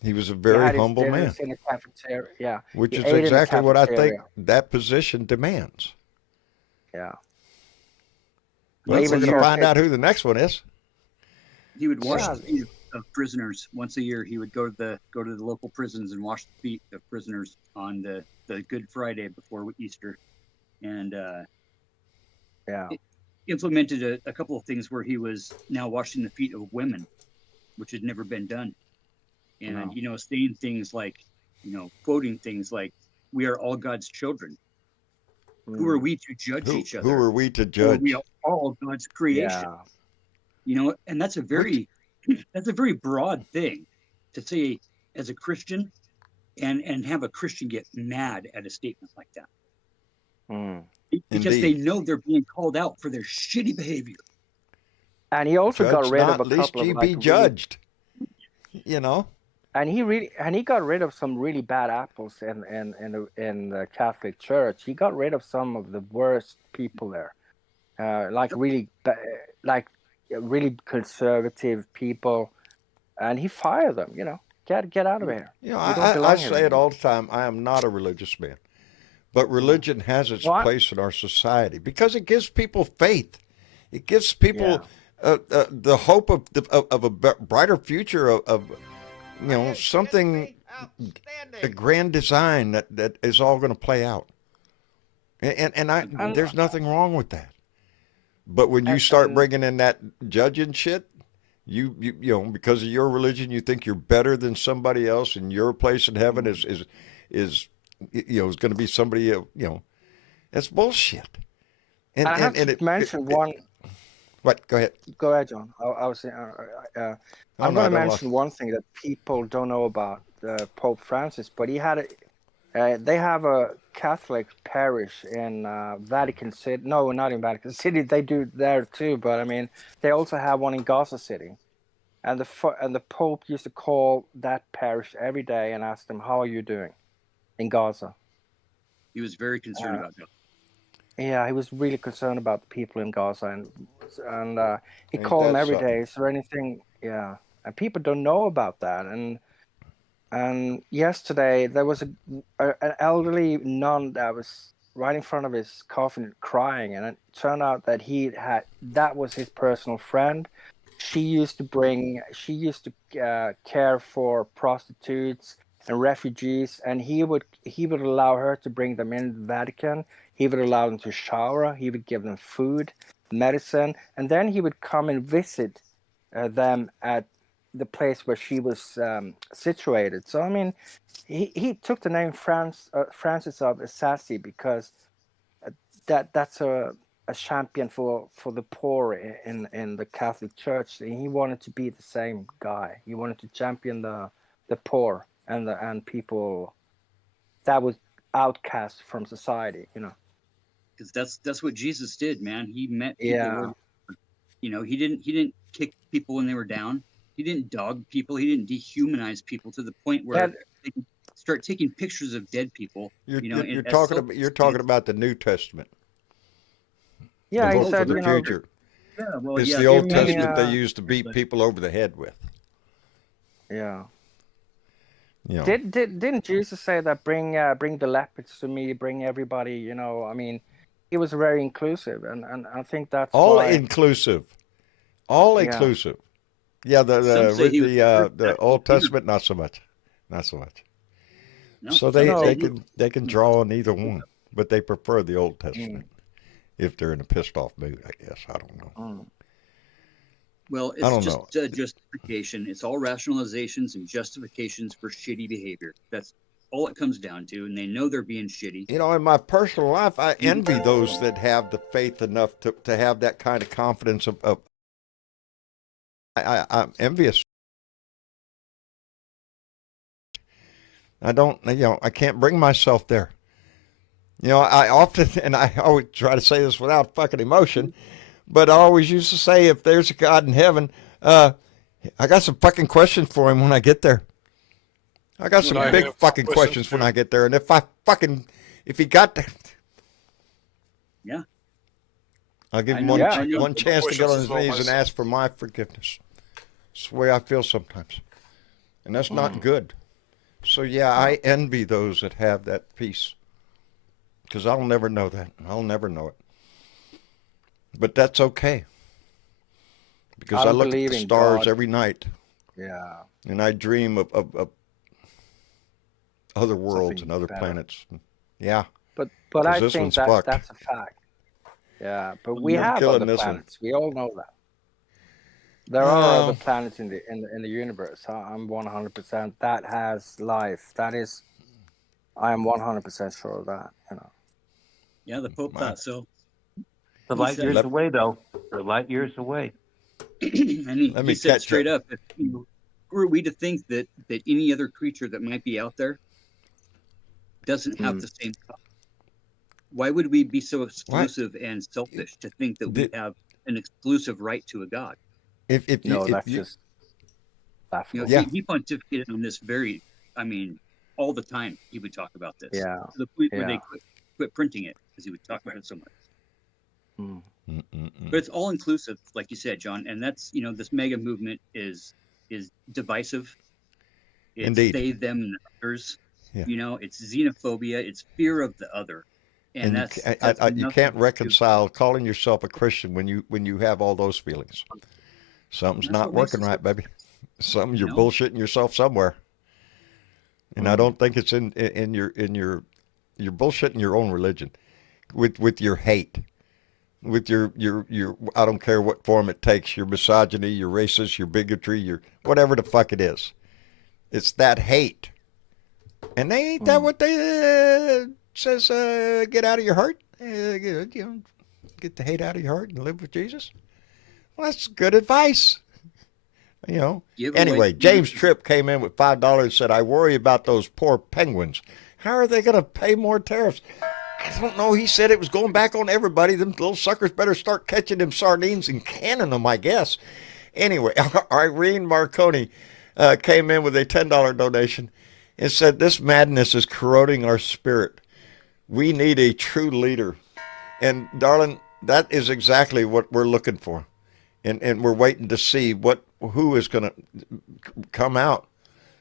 He was a very humble man. In the cafeteria. Yeah. Which is exactly what I think that position demands. Yeah. Well, we're going to find out who the next one is. He would wash Yeah. the feet of prisoners once a year. He would go to the local prisons and wash the feet of prisoners on the Good Friday before Easter, and Yeah. implemented a couple of things where he was now washing the feet of women, which had never been done, and No. saying things like, quoting things like, "We are all God's children. Who are we to judge each other? Who are we to For judge? we are all God's creation." Yeah. And that's a very broad thing to say as a Christian, and have a Christian get mad at a statement like that. Mm. Because they Indeed. know they're being called out for their shitty behavior. And he also got Judge rid of not, a lest couple of ye like be really, judged. You know? and he got rid of some really bad apples in the Catholic Church. He got rid of some of the worst people there, like really conservative people, and he fired them. Get out of here. You know, You don't I belong here say it anymore. all the time. I am not a religious man. But religion has its Well, place in our society because it gives people faith. It gives people the hope of a brighter future of something, a grand design that is all going to play out. And there's nothing wrong with that. But when you start bringing in that judging shit, you because of your religion, you think you're better than somebody else, and your place in heaven is is going to be somebody that's bullshit. And I have to mention one. What? Go ahead. Go ahead, John. I was saying, I'm going to mention one thing that people don't know about Pope Francis, but he had they have a Catholic parish in Vatican City. No, not in Vatican City. They do there too, but I mean, they also have one in Gaza City, and the Pope used to call that parish every day and ask them, "How are you doing in Gaza?" He was very concerned about that. Yeah, he was really concerned about the people in Gaza, and he Ain't called them that every something? day. Is there anything? Yeah, and people don't know about that. And yesterday there was an elderly nun that was right in front of his coffin crying, and it turned out that that was his personal friend. She used to care for prostitutes and refugees, and he would allow her to bring them in the Vatican. He would allow them to shower. He would give them food, medicine, and then he would come and visit them at the place where she was situated. So I mean, he took the name Francis of Assisi because that's a champion for the poor in the Catholic Church. He wanted to be the same guy. He wanted to champion the poor and people that was outcast from society. Because that's what Jesus did, man. He met people Yeah. where, he didn't kick people when they were down. He didn't dog people. He didn't dehumanize people to the point where they could start taking pictures of dead people. You're talking about the New Testament. Yeah, the he hope said, for the future. Yeah, well, It's yeah, the Old give me, Testament they used to beat people over the head with. Yeah. You know. Didn't Jesus say that bring the lepers to me, bring everybody? I mean, he was very inclusive, and I think that's all why, inclusive, all Yeah. inclusive. Yeah, Some say he was the Old Testament, not so much. No, So they can draw on either one, but they prefer the Old Testament if they're in a pissed off mood. I guess I don't know. Well, I don't it's know. just justification. It's all rationalizations and justifications for shitty behavior. That's all it comes down to, and they know they're being shitty. In my personal life, I envy those that have the faith enough to have that kind of confidence of I'm envious. I can't bring myself there. I often, and I always try to say this without fucking emotion, but I always used to say, if there's a God in heaven, I got some fucking questions for him when I get there. I got some big fucking questions when I get there, and if he got there, yeah, I'll give him one chance to get on his knees and ask for my forgiveness. It's the way I feel sometimes, and that's not good. So yeah, I envy those that have that peace, because I'll never know that. I'll never know it. But that's okay, because I look at the Unbelieving stars God. every night, Yeah. and I dream of other worlds Something and other better. planets. Yeah, But 'cause I this think one's that fucked. that's a fact. Yeah, but Well, we you're I'm have killing other this one. planets. We all know that. There are other Oh, planets in the universe. I'm 100% that has life. That is, I am 100% sure of that. You know. Yeah, the Pope my. thought so. The He light said years it. Let, away, though. They're light years away. And let he me said catch you. straight up, if were we to think that any other creature that might be out there doesn't have the same thought, why would we be so What? exclusive and selfish to think that we Did, have an exclusive right to a God? No, if that's you, just You know, laughable. yeah, he pontificated on this I mean, all the time he would talk about this Yeah. to the point where Yeah. they quit printing it because he would talk about it so much. Mm. But it's all inclusive, like you said, John, and that's this mega movement is divisive. It's indeed. they, them, and others. Yeah. It's xenophobia. It's fear of the other, and And that's you nothing can't to do. reconcile calling yourself a Christian when you have all those feelings. Something's That's not what makes working us right, baby. Something you're No. bullshitting yourself somewhere. And I don't think it's in your you're bullshitting your own religion with your hate, with your I don't care what form it takes, your misogyny, your racist, your bigotry, your whatever the fuck it is. It's that hate. And they ain't that what they says get out of your heart? Get the hate out of your heart and live with Jesus? Well, that's good advice. Give Anyway, away- James Tripp came in with $5 and said, I worry about those poor penguins. How are they going to pay more tariffs? I don't know. He said it was going back on everybody. Them little suckers better start catching them sardines and canning them, I guess. Anyway, Irene Marconi came in with a $10 donation and said, this madness is corroding our spirit. We need a true leader. And, darling, that is exactly what we're looking for. And we're waiting to see who is going to come out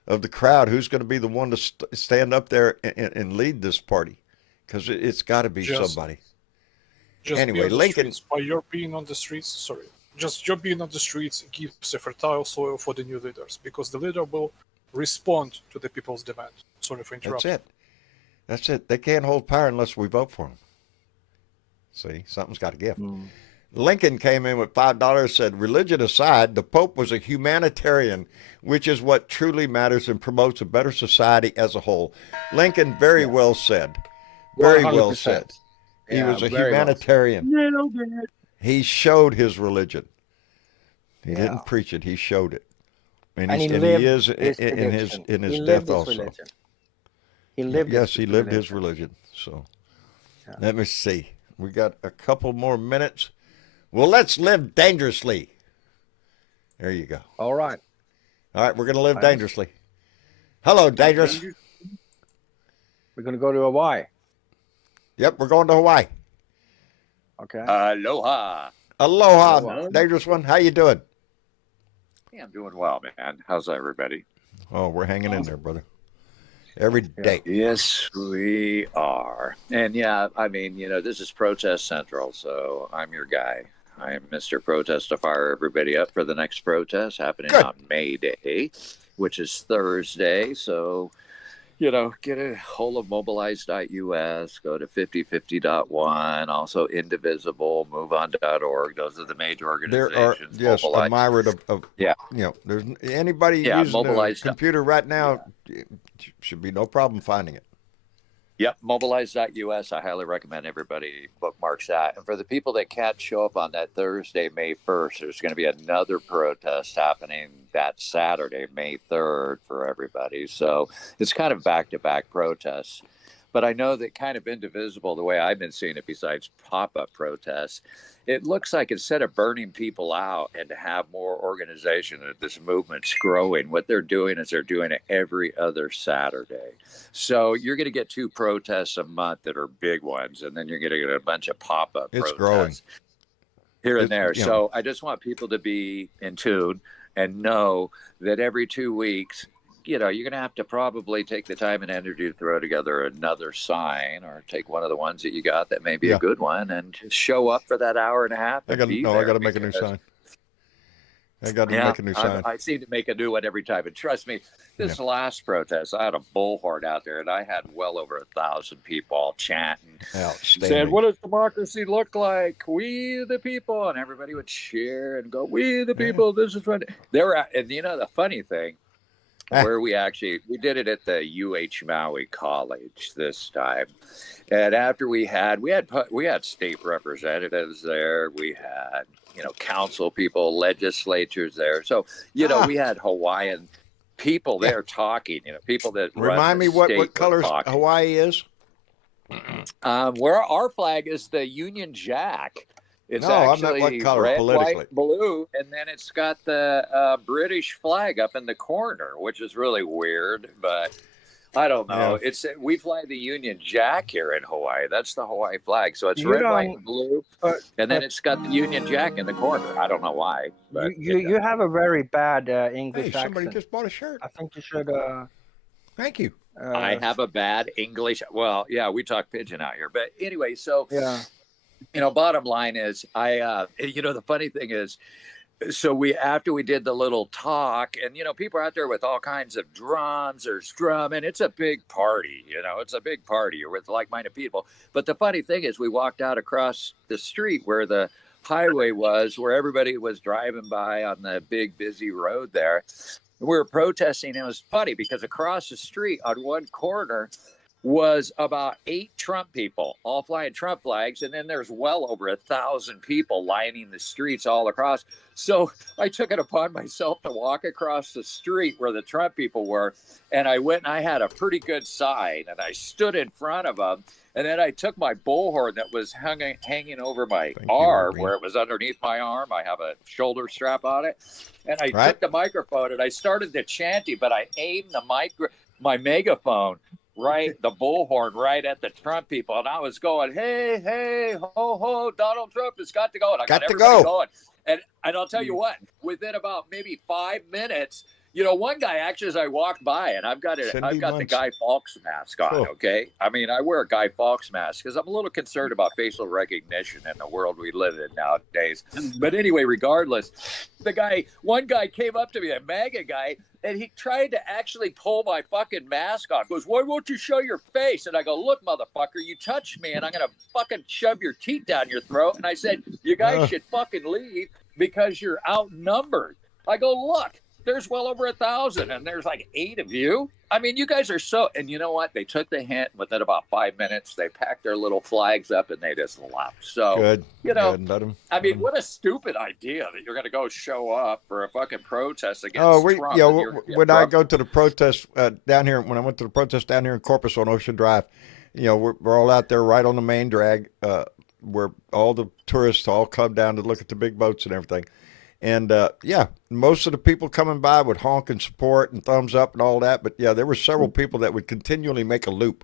of the crowd, who's going to be the one to stand up there and lead this party, because it's got to be somebody. Anyway, Lincoln. By your being on the streets, just your being on the streets gives a fertile soil for the new leaders, because the leader will respond to the people's demand. Sorry for interrupting. That's it. They can't hold power unless we vote for them. See, something's got to give. Lincoln came in with $5, said, religion aside, the Pope was a humanitarian, which is what truly matters and promotes a better society as a whole. Lincoln, very well said. Very well said. He was a humanitarian. Nailed it. He showed his religion. He didn't preach it. He showed it. And he is in his death also. He lived Yes, he lived his religion. So let me see. We got a couple more minutes. Well, let's live dangerously. There you go. All right. All right, we're going to live dangerously. Hello, Dangerous. We're going to go to Hawaii. Yep, we're going to Hawaii. Okay. Aloha. Aloha, Dangerous one. How you doing? Yeah, I'm doing well, man. How's everybody? Oh, we're hanging in there, brother. Every day. Yes, we are. And yeah, I mean, this is Protest Central, so I'm your guy. I'm Mr. Protest to fire everybody up for the next protest happening on May Day, which is Thursday. So, get a hold of mobilize.us, go to 5050.1, also Indivisible, moveon.org. Those are the major organizations. There are, a myriad of there's anybody using a computer right now, should be no problem finding it. Yep, mobilize.us. I highly recommend everybody bookmarks that. And for the people that can't show up on that Thursday, May 1st, there's going to be another protest happening that Saturday, May 3rd, for everybody. So it's kind of back-to-back protests. But I know that kind of Indivisible, the way I've been seeing it, besides pop-up protests, it looks like instead of burning people out and to have more organization, that this movement's growing, what they're doing is they're doing it every other Saturday. So you're going to get 2 protests a month that are big ones, and then you're going to get a bunch of pop-up protests growing here and there. So I just want people to be in tune and know that every 2 weeks, you're going to have to probably take the time and energy to throw together another sign, or take one of the ones that you got that may be a good one, and just show up for that hour and a half. I got to make a new sign. I got to make a new sign. I seem to make a new one every time. And trust me, this last protest, I had a bullhorn out there, and I had well over 1,000 people all chanting. Outstanding. Said, "What does democracy look like? We the people," and everybody would cheer and go, "We the people." This is what they were. And you know the funny thing, where we did it at the UH Maui College this time, and after we had state representatives there, we had council people, legislatures there, so we had Hawaiian people there talking, people that remind me what color Hawaii is. Where our flag is the Union Jack. It's actually what color, red, politically? white, blue, and then it's got the British flag up in the corner, which is really weird, but I don't know. Yeah. We fly the Union Jack here in Hawaii. That's the Hawaii flag. So it's red, white, and blue, and then it's got the Union Jack in the corner. I don't know why. But you have a very bad English accent. Somebody just bought a shirt. I think you should. Thank you. I have a bad English. Well, yeah, we talk pidgin out here, but anyway, so bottom line is, the funny thing is, so after we did the little talk, and people are out there with all kinds of drums or drum, and it's a big party. It's a big party. You're with like-minded people. But the funny thing is, we walked out across the street where the highway was, where everybody was driving by on the big busy road there. We were protesting. And it was funny because across the street on one corner was about 8 Trump people, all flying Trump flags. And then there's well over 1,000 people lining the streets all across. So I took it upon myself to walk across the street where the Trump people were. And I went and I had a pretty good sign and I stood in front of them. And then I took my bullhorn that was hanging over my arm, where it was underneath my arm. I have a shoulder strap on it. And I took the microphone and I started to chanting, but I aimed my megaphone the bullhorn right at the Trump people. And I was going, hey, hey, ho, ho, Donald Trump has got to go. And I got everybody going. And I'll tell you what, within about maybe 5 minutes, one guy actually, as I walked by, and I've got the Guy Fawkes mask on, okay? I mean, I wear a Guy Fawkes mask because I'm a little concerned about facial recognition in the world we live in nowadays. But anyway, regardless, one guy came up to me, a MAGA guy, and he tried to actually pull my fucking mask off. He goes, "Why won't you show your face?" And I go, "Look, motherfucker, you touched me, and I'm going to fucking shove your teeth down your throat." And I said, "You guys should fucking leave because you're outnumbered." I go, "Look, there's well over 1,000 and there's like 8 of you. I mean, you guys are so," and you know what? They took the hint. Within about 5 minutes, they packed their little flags up and they just left. So, good. I mean, what a stupid idea that you're going to go show up for a fucking protest against Trump. When I go to the protest down here, when I went to the protest down here in Corpus on Ocean Drive, we're all out there right on the main drag, where all the tourists all come down to look at the big boats and everything. And, most of the people coming by would honk and support and thumbs up and all that. But, there were several people that would continually make a loop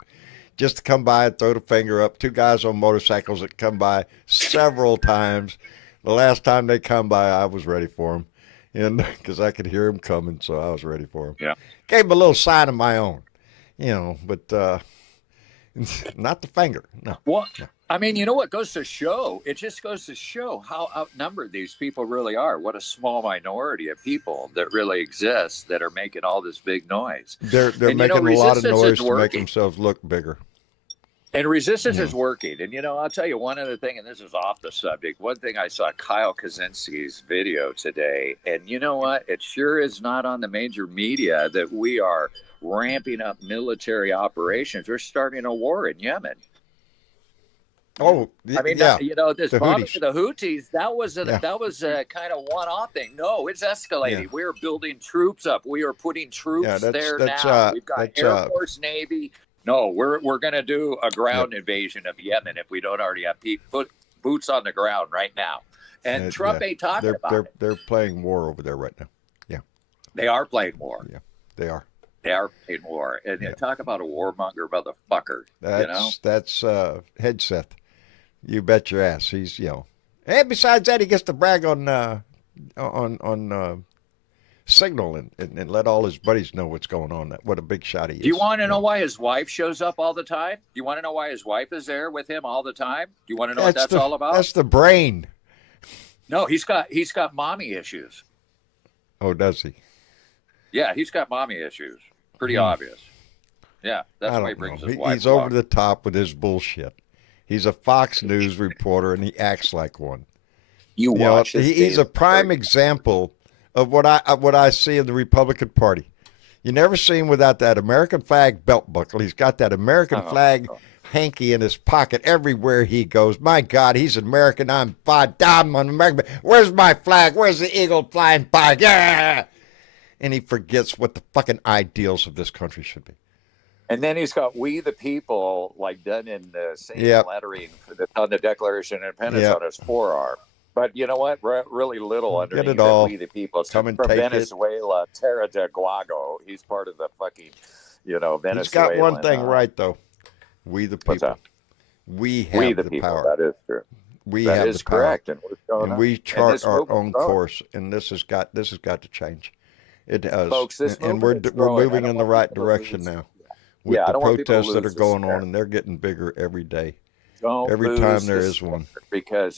just to come by and throw the finger up. 2 guys on motorcycles that come by several times. The last time they come by, I was ready for them. And because I could hear them coming, so I was ready for them. Yeah. Gave them a little sign of my own, but not the finger. No. What? No. I mean, what goes to show? It just goes to show how outnumbered these people really are. What a small minority of people that really exist that are making all this big noise. They're making a lot of noise to make themselves look bigger. And resistance is working. And, I'll tell you one other thing, and this is off the subject. One thing I saw Kyle Kaczynski's video today, and you know what? It sure is not on the major media that we are ramping up military operations. We're starting a war in Yemen. Oh, I mean, this bombing of the Houthis, that was a kind of one-off thing. No, it's escalating. Yeah. We're building troops up. We are putting troops there now. We've got Air Force, Navy. No, we're going to do a ground invasion of Yemen if we don't already have boots on the ground right now. And Trump ain't talking about it. They're playing war over there right now. Yeah, they are playing war. Yeah, they are. They are playing war. And talk about a warmonger motherfucker. That's Hegseth. You bet your ass. He's, and besides that, he gets to brag on Signal and let all his buddies know what's going on. What a big shot he is. Do you want to know why his wife shows up all the time? Do you want to know why his wife is there with him all the time? Do you want to know what that's all about? That's the brain. No, he's got mommy issues. Oh, does he? Yeah, he's got mommy issues. Pretty obvious. Yeah, that's I why he don't brings know. his wife He's over along. the top with his bullshit. He's a Fox News reporter, and he acts like one. You You know, watch his he's a prime example of what I see in the Republican Party. You never see him without that American flag belt buckle. He's got that American flag hanky in his pocket everywhere he goes. My God, he's an American. I'm an American. Where's my flag? Where's the eagle flying by? Yeah! And he forgets what the fucking ideals of this country should be. And then he's got "We the People" like done in the same lettering on the Declaration of Independence on his forearm. But you know what? Really little underneath Get it all. "We the People." Come and from take Venezuela, Terra del Guago. He's part of the fucking, Venezuela. He's got one thing right, though. We the people. We have the people. power. That is true. We that have is the power. Correct. And we chart our own course. And this has got to change. It does. Folks, and we're moving in the right direction now. With the protests that are going on, and they're getting bigger every day. Every time there is one. Because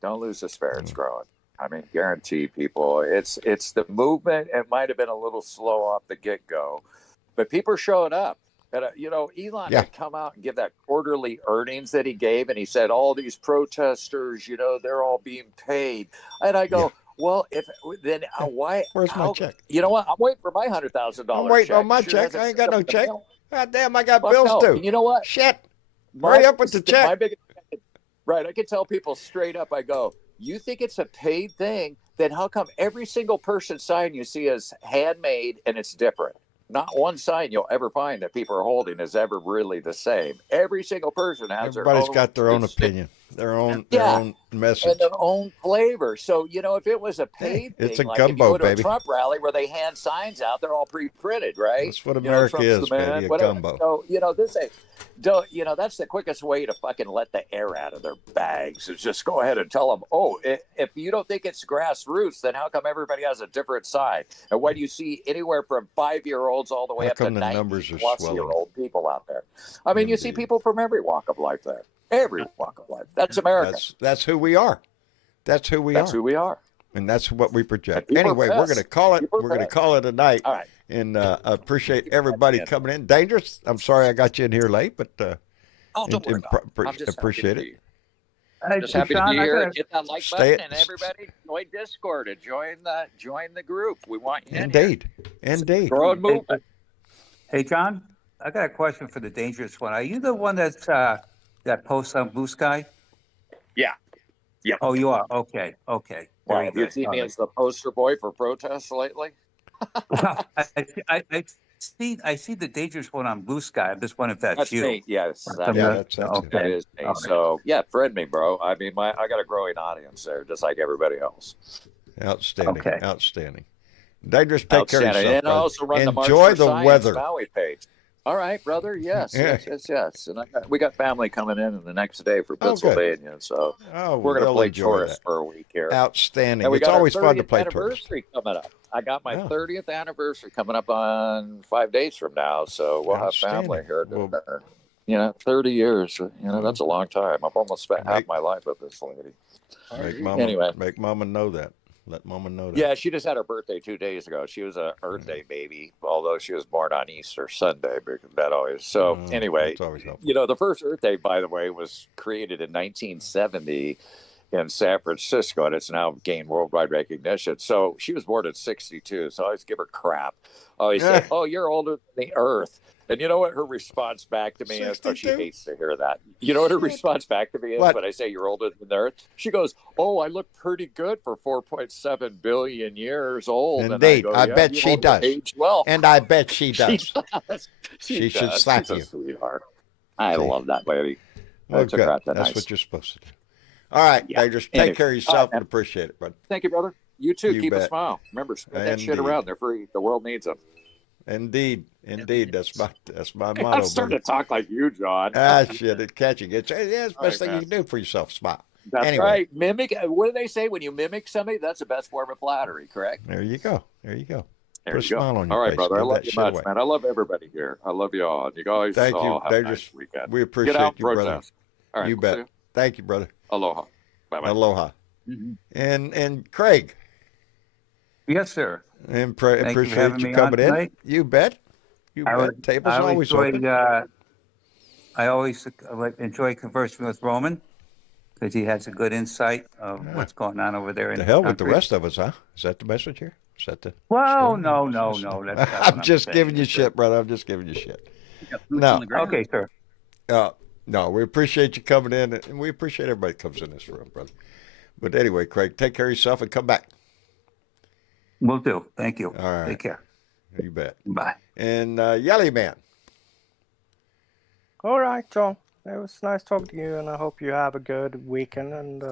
don't lose the spirit. It's growing. I mean, guarantee people, it's the movement. It might have been a little slow off the get-go, but people are showing up. And, Elon had come out and give that quarterly earnings that he gave, and he said all these protesters, they're all being paid. And I go, well, why? Where's my check? You know what? I'm waiting for my $100,000. I'm waiting on my check. I ain't got no check. God damn, I got bills too. You know what? Shit. Hurry up with the check. Right. I can tell people straight up, I go, you think it's a paid thing? Then how come every single person's sign you see is handmade and it's different? Not one sign you'll ever find that people are holding is ever really the same. Every single person has Everybody's got their own opinion, their own message, and their own flavor. So if it was a paid thing, it's a like gumbo, if you go to baby. a Trump rally where they hand signs out, they're all pre-printed, right? That's what America is, baby, a gumbo. So that's the quickest way to fucking let the air out of their bags is just go ahead and tell them, if you don't think it's grassroots, then how come everybody has a different side? And when you see anywhere from 5-year-olds all the way up to 90-plus-year-old people out there, I mean, you see people from every walk of life there. Every walk of life. That's America. That's who we are. That's who we are. That's who we are. And that's what we project. Anyway, we're going to call it. We're going to call it a night. All right. And I appreciate everybody coming in. Dangerous. I'm sorry I got you in here late, but don't worry about it. Appreciate it. I'm just happy to be here. Hit that like button, and everybody join Discord and join the group. We want you. Indeed. Grow and move. Hey, John, I got a question for the dangerous one. Are you the one that's that posts on Blue Sky? Yeah. Oh, you are. Okay. Well, have you seen me as the poster boy for protests lately? I see the dangerous one on Blue Sky. I'm just wondering if that's you. Me. Yes, that is me. Okay. So friend me, bro. I mean, I got a growing audience there, just like everybody else. Outstanding. Okay. Outstanding. Dangerous. Take care of yourself. And also run enjoy the weather. Maui page. All right, brother. Yes. And we got family coming in the next day for Pennsylvania, so we're going to play tourist for a week here. Outstanding. And we got it's always fun to play anniversary coming up. I got my 30th anniversary coming up on 5 days from now, so we'll have family here. 30 years. That's a long time. I've almost spent half my life with this lady. Make Mama know that. Let Mama know that. Yeah, she just had her birthday 2 days ago. She was a Earth Day baby, although she was born on Easter Sunday. That always. So anyway, the first Earth Day, by the way, was created in 1970 in San Francisco, and it's now gained worldwide recognition. So she was born in 62. So I always give her crap. I always say, "Oh, you're older than the Earth." And you know what her response back to me is? Oh, she hates to hear that. You know what her response back to me is when I say you're older than the Earth? She goes, "Oh, I look pretty good for 4.7 billion years old." Indeed, and I bet she does. Well. And I bet she does. She should slap She's you. A sweetheart. I love that lady. That's what you're supposed to do. All right, Dangerous. Take care of yourself and appreciate it, bud. Thank you, brother. You too. You Keep bet. a smile. Remember, spread that shit around. They're free. The world needs them. Indeed. That's my motto. I'm starting to talk like you, John. Shit, it's catching. It's the best thing you can do for yourself. Smile. That's right. Mimic. What do they say? When you mimic somebody, that's the best form of flattery, correct? There you go. There you Put go. a smile on your all right, face. brother. I Give love that you shit much, away. man. I love everybody here. I love you all. You guys Thank you, all have a Dangerous. nice weekend. We appreciate Get out you, brother. protest. All right, you bet. Thank you, brother. Aloha. Bye-bye. Aloha. And Craig. Yes, sir. And Thank you for appreciate having you me on coming in. tonight. You bet. You bet. Table's always open. I always enjoy conversing with Roman because he has a good insight of what's going on over there in The the hell country. with the rest of us, huh? Is that the message here? Is that the Well, story? no. That's not what I'm just saying. giving you shit, brother. I'm just giving you shit. We got boots No. on the ground. Okay, sir. No, we appreciate you coming in, and we appreciate everybody that comes in this room, brother. But anyway, Craig, take care of yourself and come back. Will do. Thank you. All right. Take care. You bet. Bye. And Yelly Man. All right, John. It was nice talking to you, and I hope you have a good weekend.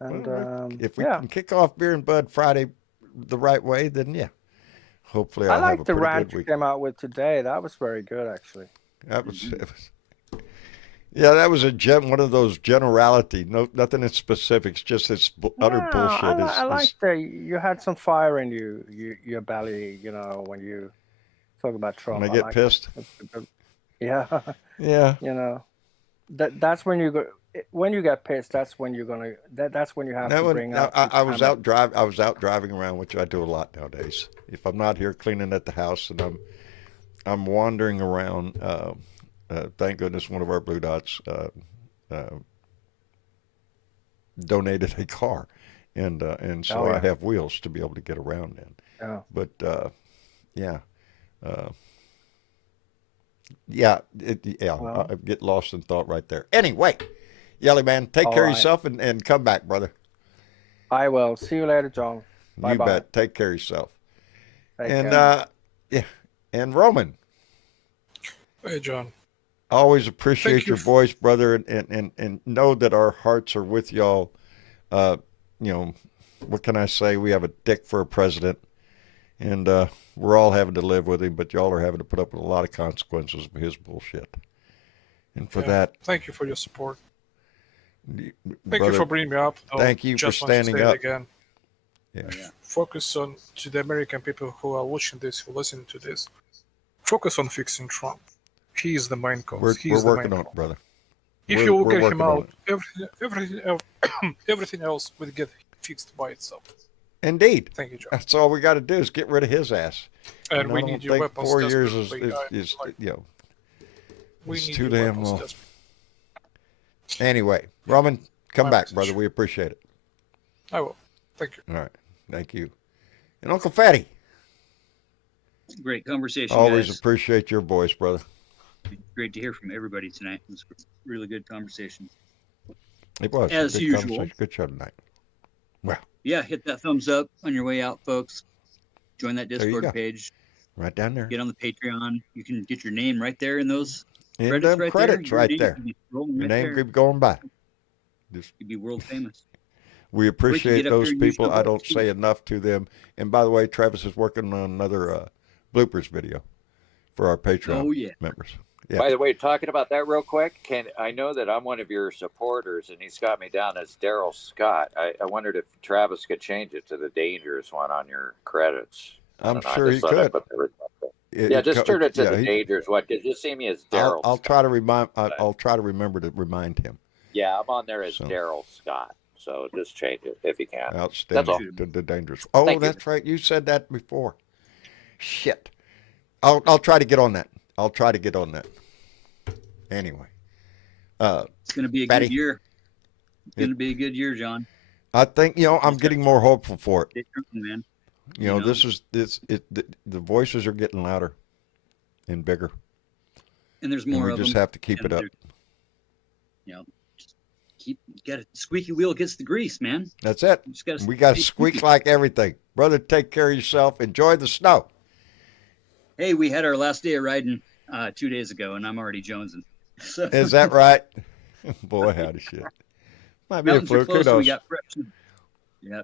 If we can kick off Beer and Bud Friday the right way, then yeah. Hopefully I I'll have like a the pretty rant good you week. came out with today. That was very good, actually. That was one of those generality, nothing in specifics, just this utter bullshit. I like that you had some fire in your belly, when you talk about Trump. When I get pissed. Yeah. Yeah. That's when when you get pissed, that's when you're gonna that's when you have to bring up. I was out driving around, which I do a lot nowadays. If I'm not here cleaning at the house and I'm wandering around, thank goodness one of our Blue Dots donated a car, and so I have wheels to be able to get around in. Yeah. But I get lost in thought right there. Anyway, Yelly Man, take care of yourself and come back, brother. I will. See you later, John. Bye. You bet. Take care of yourself. Take and care. and Roman. Hey, John. Always appreciate Thank you your voice, brother, and know that our hearts are with y'all. What can I say? We have a dick for a president, and we're all having to live with him, but y'all are having to put up with a lot of consequences of his bullshit. And for that, thank you for your support. Thank brother, you for bringing me up. Thank you for standing up. Again. Yeah. Focus on to the American people who are watching this, who listen to this. Focus on fixing Trump. He is the main cause. We're working on it, brother. If you will get him out, everything else will get fixed by itself. Indeed. Thank you, John. That's all we got to do is get rid of his ass. And we need your weapons. 4 years is too damn long. Anyway, Roman, come back, brother. We appreciate it. I will. Thank you. All right. Thank you. And Uncle Fatty. Great conversation. Always guys. appreciate your voice, brother. Great to hear from everybody tonight. It was a really good conversation. It was. As good usual. Good show tonight. Well. Yeah, hit that thumbs up on your way out, folks. Join that Discord page. Right down there. Get on the Patreon. You can get your name right there in those credits right there. Your name could be going by. You'd be world famous. We appreciate those people. I don't say enough to them. And by the way, Travis is working on another bloopers video for our Patreon members. Yeah. By the way, talking about that real quick, I know that I'm one of your supporters, and he's got me down as Daryl Scott. I wondered if Travis could change it to the dangerous one on your credits. I'm sure he could. Just turn it to the dangerous one, because you see me as Daryl. I'll try to remind. I'll try to remember to remind him. Yeah, I'm on there as Daryl Scott. So just change it if you can. Outstanding. That's all. The dangerous. Oh, that's right. You said that before. Shit. I'll try to get on that. Anyway. It's going to be a good year. It's going to be a good year, John. I think, I'm getting more hopeful for it. Man. The voices are getting louder and bigger. And there's more of them. We just have to keep it up. Got a squeaky wheel gets the grease, man. That's it. We got to squeak like everything. Brother, take care of yourself. Enjoy the snow. Hey, we had our last day of riding 2 days ago, and I'm already jonesing. So. Is that right? Boy, howdy shit. Might be a fluke. Who knows? Yeah,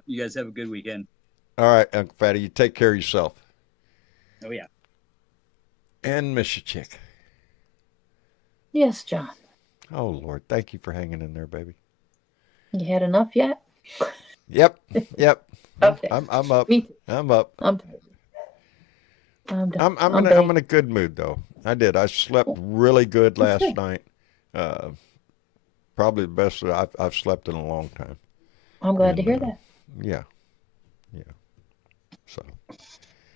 you guys have a good weekend. All right, Uncle Fatty, you take care of yourself. Oh, yeah. And miss you, chick. Yes, John. Oh, Lord. Thank you for hanging in there, baby. You had enough yet? Yep. Okay. I'm up. I'm up. I'm done. I'm in a good mood, though. I did. I slept really good last night. Probably the best that I've slept in a long time. I'm glad to hear that. Yeah.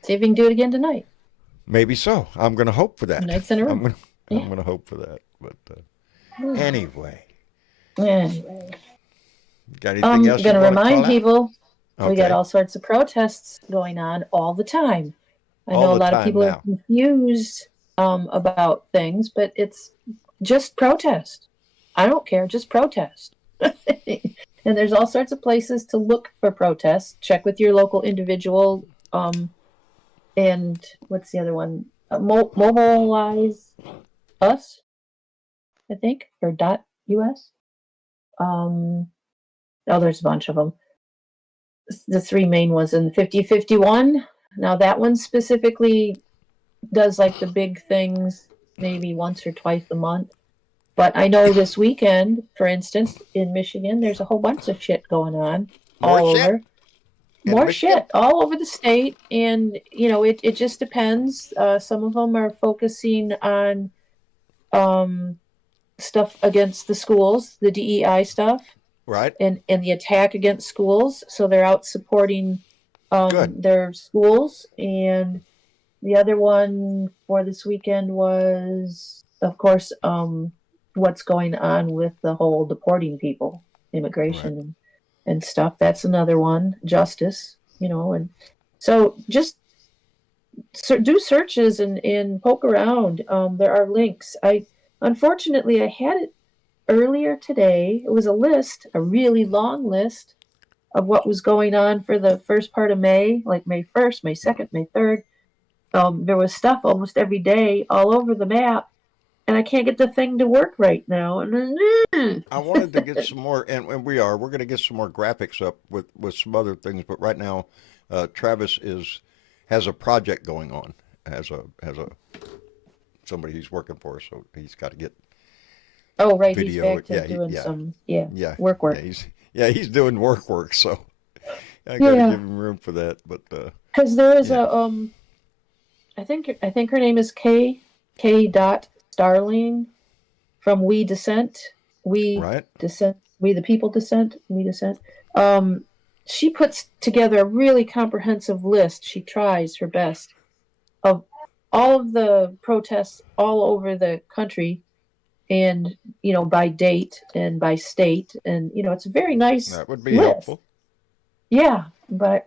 See if we can do it again tonight. Maybe so. I'm going to hope for that. 2 nights in a row. I'm Yeah. going to hope for that. But anyway, Anyway, got anything I'm else you going to want to remind call out? people we got Okay. all sorts of protests going on all the time. I All know a the lot of time people now. are confused about things, but it's just protest. I don't care, just protest. And there's all sorts of places to look for protests. Check with your local individual. And what's the other one? Mobilize Us, I think, or .us. There's a bunch of them. The three main ones in 5051. Now that one specifically does like the big things maybe once or twice a month. But I know this weekend, for instance, in Michigan, there's a whole bunch of shit going on all shit? over. In More Michigan? shit all over the state. And, it just depends. Some of them are focusing on stuff against the schools, the DEI stuff. Right. And the attack against schools. So they're out supporting Good. their schools. And the other one for this weekend was, of course, what's going on with the whole deporting people, immigration and stuff. That's another one. Justice, and so just do searches and poke around. There are links. Unfortunately, I had it earlier today. It was a list, a really long list of what was going on for the first part of May, like May 1st, May 2nd, May 3rd. There was stuff almost every day all over the map, and I can't get the thing to work right now. I wanted to get some more, and we're going to get some more graphics up with some other things. But right now, Travis has a project going on, has a somebody he's working for, so he's got to get. Oh, right. Video. He's back to doing some work. He's doing work. So I got to give him room for that. But because there is I think her name is K. Starling from We Dissent. Dissent. We the People Dissent. We Dissent. She puts together a really comprehensive list. She tries her best of all of the protests all over the country. And, by date and by state. And, it's a very nice that would be list. helpful. Yeah, but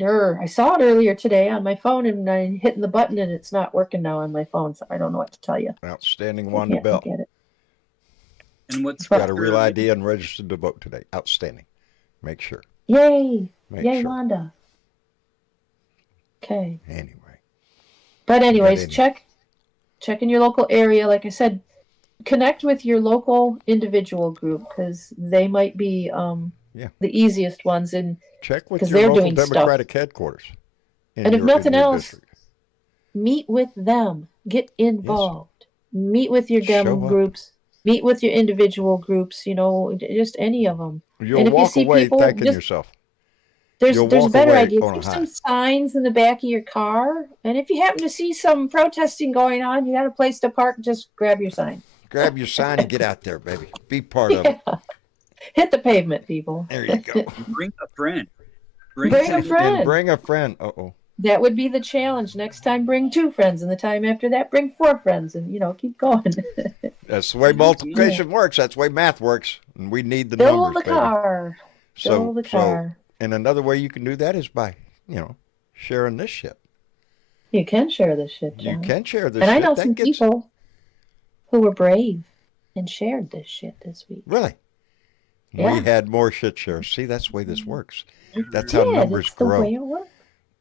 I saw it earlier today on my phone and I'm hitting the button and it's not working now on my phone. So I don't know what to tell you. Outstanding, Wanda Bell. Get it. And what's got a real ID and registered to vote today. Outstanding. Make sure. Yay. Make Yay, sure. Wanda. Okay. Anyway. But anyways, check in your local area. Like I said, connect with your local individual group because they might be the easiest ones. And check with your local Democratic stuff. Headquarters. And if nothing else, meet with them. Get involved. Yes. Meet with your demo groups. Meet with your individual groups. Just any of them. You'll walk away thanking yourself. There's better ideas. There's some signs in the back of your car. And if you happen to see some protesting going on, you got a place to park, just grab your sign. Grab your sign and get out there, baby. Be part of it. Hit the pavement, people. There you go. Bring a friend. Bring a friend. And bring a friend. Uh-oh. That would be the challenge. Next time, bring 2 friends. And the time after that, bring 4 friends. And, keep going. That's the way multiplication works. That's the way math works. And we need the Fill numbers, the car. Fill the car. And another way you can do that is by, sharing this shit. You can share this shit, John. You can share this shit. And I know that some people who were brave and shared this shit this week. Really? Yeah. We had more shit shares. See, that's the way this works. That's how numbers grow. The way it works.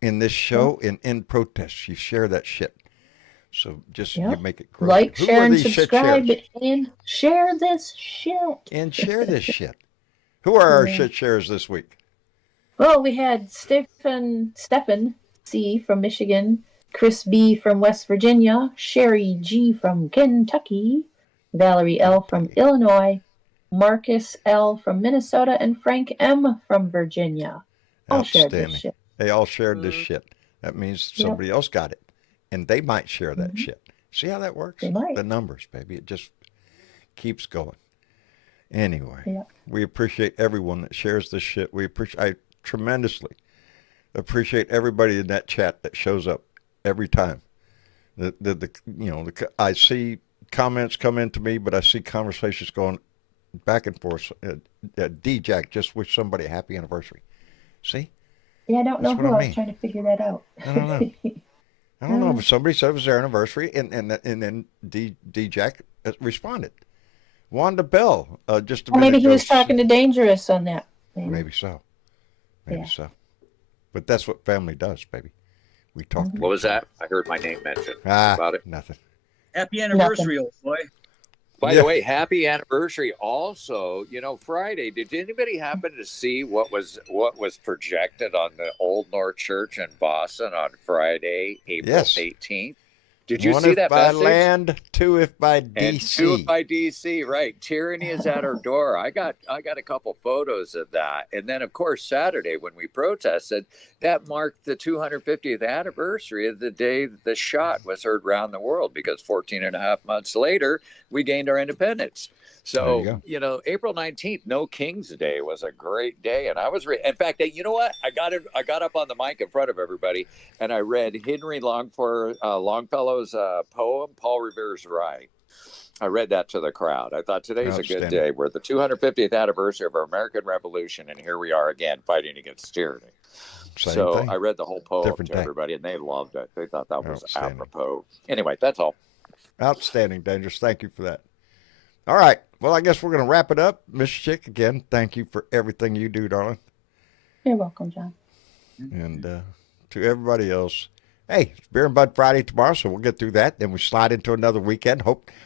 In this show, in protests, you share that shit. So just you make it grow. Like, share, and subscribe, and share this shit. And share this shit. Who are our shit sharers this week? Well, we had Stephen C. from Michigan, Chris B. from West Virginia, Sherry G. from Kentucky, Valerie L. from Illinois, Marcus L. from Minnesota, and Frank M. from Virginia. All shared this shit. They all shared this shit. That means somebody else got it. And they might share that shit. See how that works? They might. The numbers, baby. It just keeps going. Anyway, we appreciate everyone that shares this shit. We appreciate tremendously appreciate everybody in that chat that shows up every time. I see comments come into me, but I see conversations going back and forth. D-Jack just wish somebody a happy anniversary. See? Yeah, I don't know That's who. what I I mean. was trying to figure that out. I don't know. I don't know, but somebody said it was their anniversary, and then D-Jack responded. Wanda Bell, just a Well, minute maybe he ago, was talking to Dangerous on that. Maybe so. Maybe Yeah. so. But that's what family does, baby. We talk to What was each other. that? I heard my name mentioned about it. Nothing. Happy anniversary, old boy. By the way, happy anniversary. Also, Friday. Did anybody happen to see what was projected on the Old North Church in Boston on Friday, April 18th? Did you One see if that by message? land, two if by And DC. two if by DC, right? Tyranny is at our door. I got a couple photos of that, and then of course Saturday when we protested, that marked the 250th anniversary of the day that the shot was heard around the world. Because 14 and a half months later, we gained our independence. So, April 19th, No King's Day was a great day. And I was, in fact, you know what? I got up on the mic in front of everybody and I read Henry Longfellow's poem, Paul Revere's Right. I read that to the crowd. I thought today's a good day. We're the 250th anniversary of our American Revolution. And here we are again fighting against tyranny. Same thing. I read the whole poem Different to day. everybody and they loved it. They thought that was apropos. Anyway, that's all. Outstanding, Dangerous. Thank you for that. All right. Well, I guess we're going to wrap it up. Miss Chick, again, thank you for everything you do, darling. You're welcome, John. And to everybody else, hey, it's Beer and Bud Friday tomorrow, so we'll get through that. Then we slide into another weekend.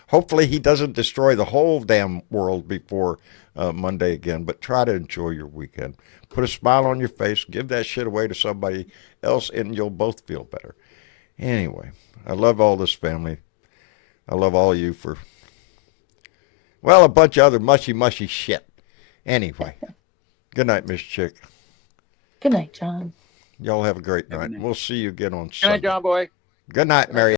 Hopefully he doesn't destroy the whole damn world before Monday again, but try to enjoy your weekend. Put a smile on your face. Give that shit away to somebody else, and you'll both feel better. Anyway, I love all this family. I love all you for... well, a bunch of other mushy shit. Anyway, good night, Miss Chick. Good night, John. Y'all have a great night. We'll see you again on Sunday. Good night, John Boy. Good night, Mary.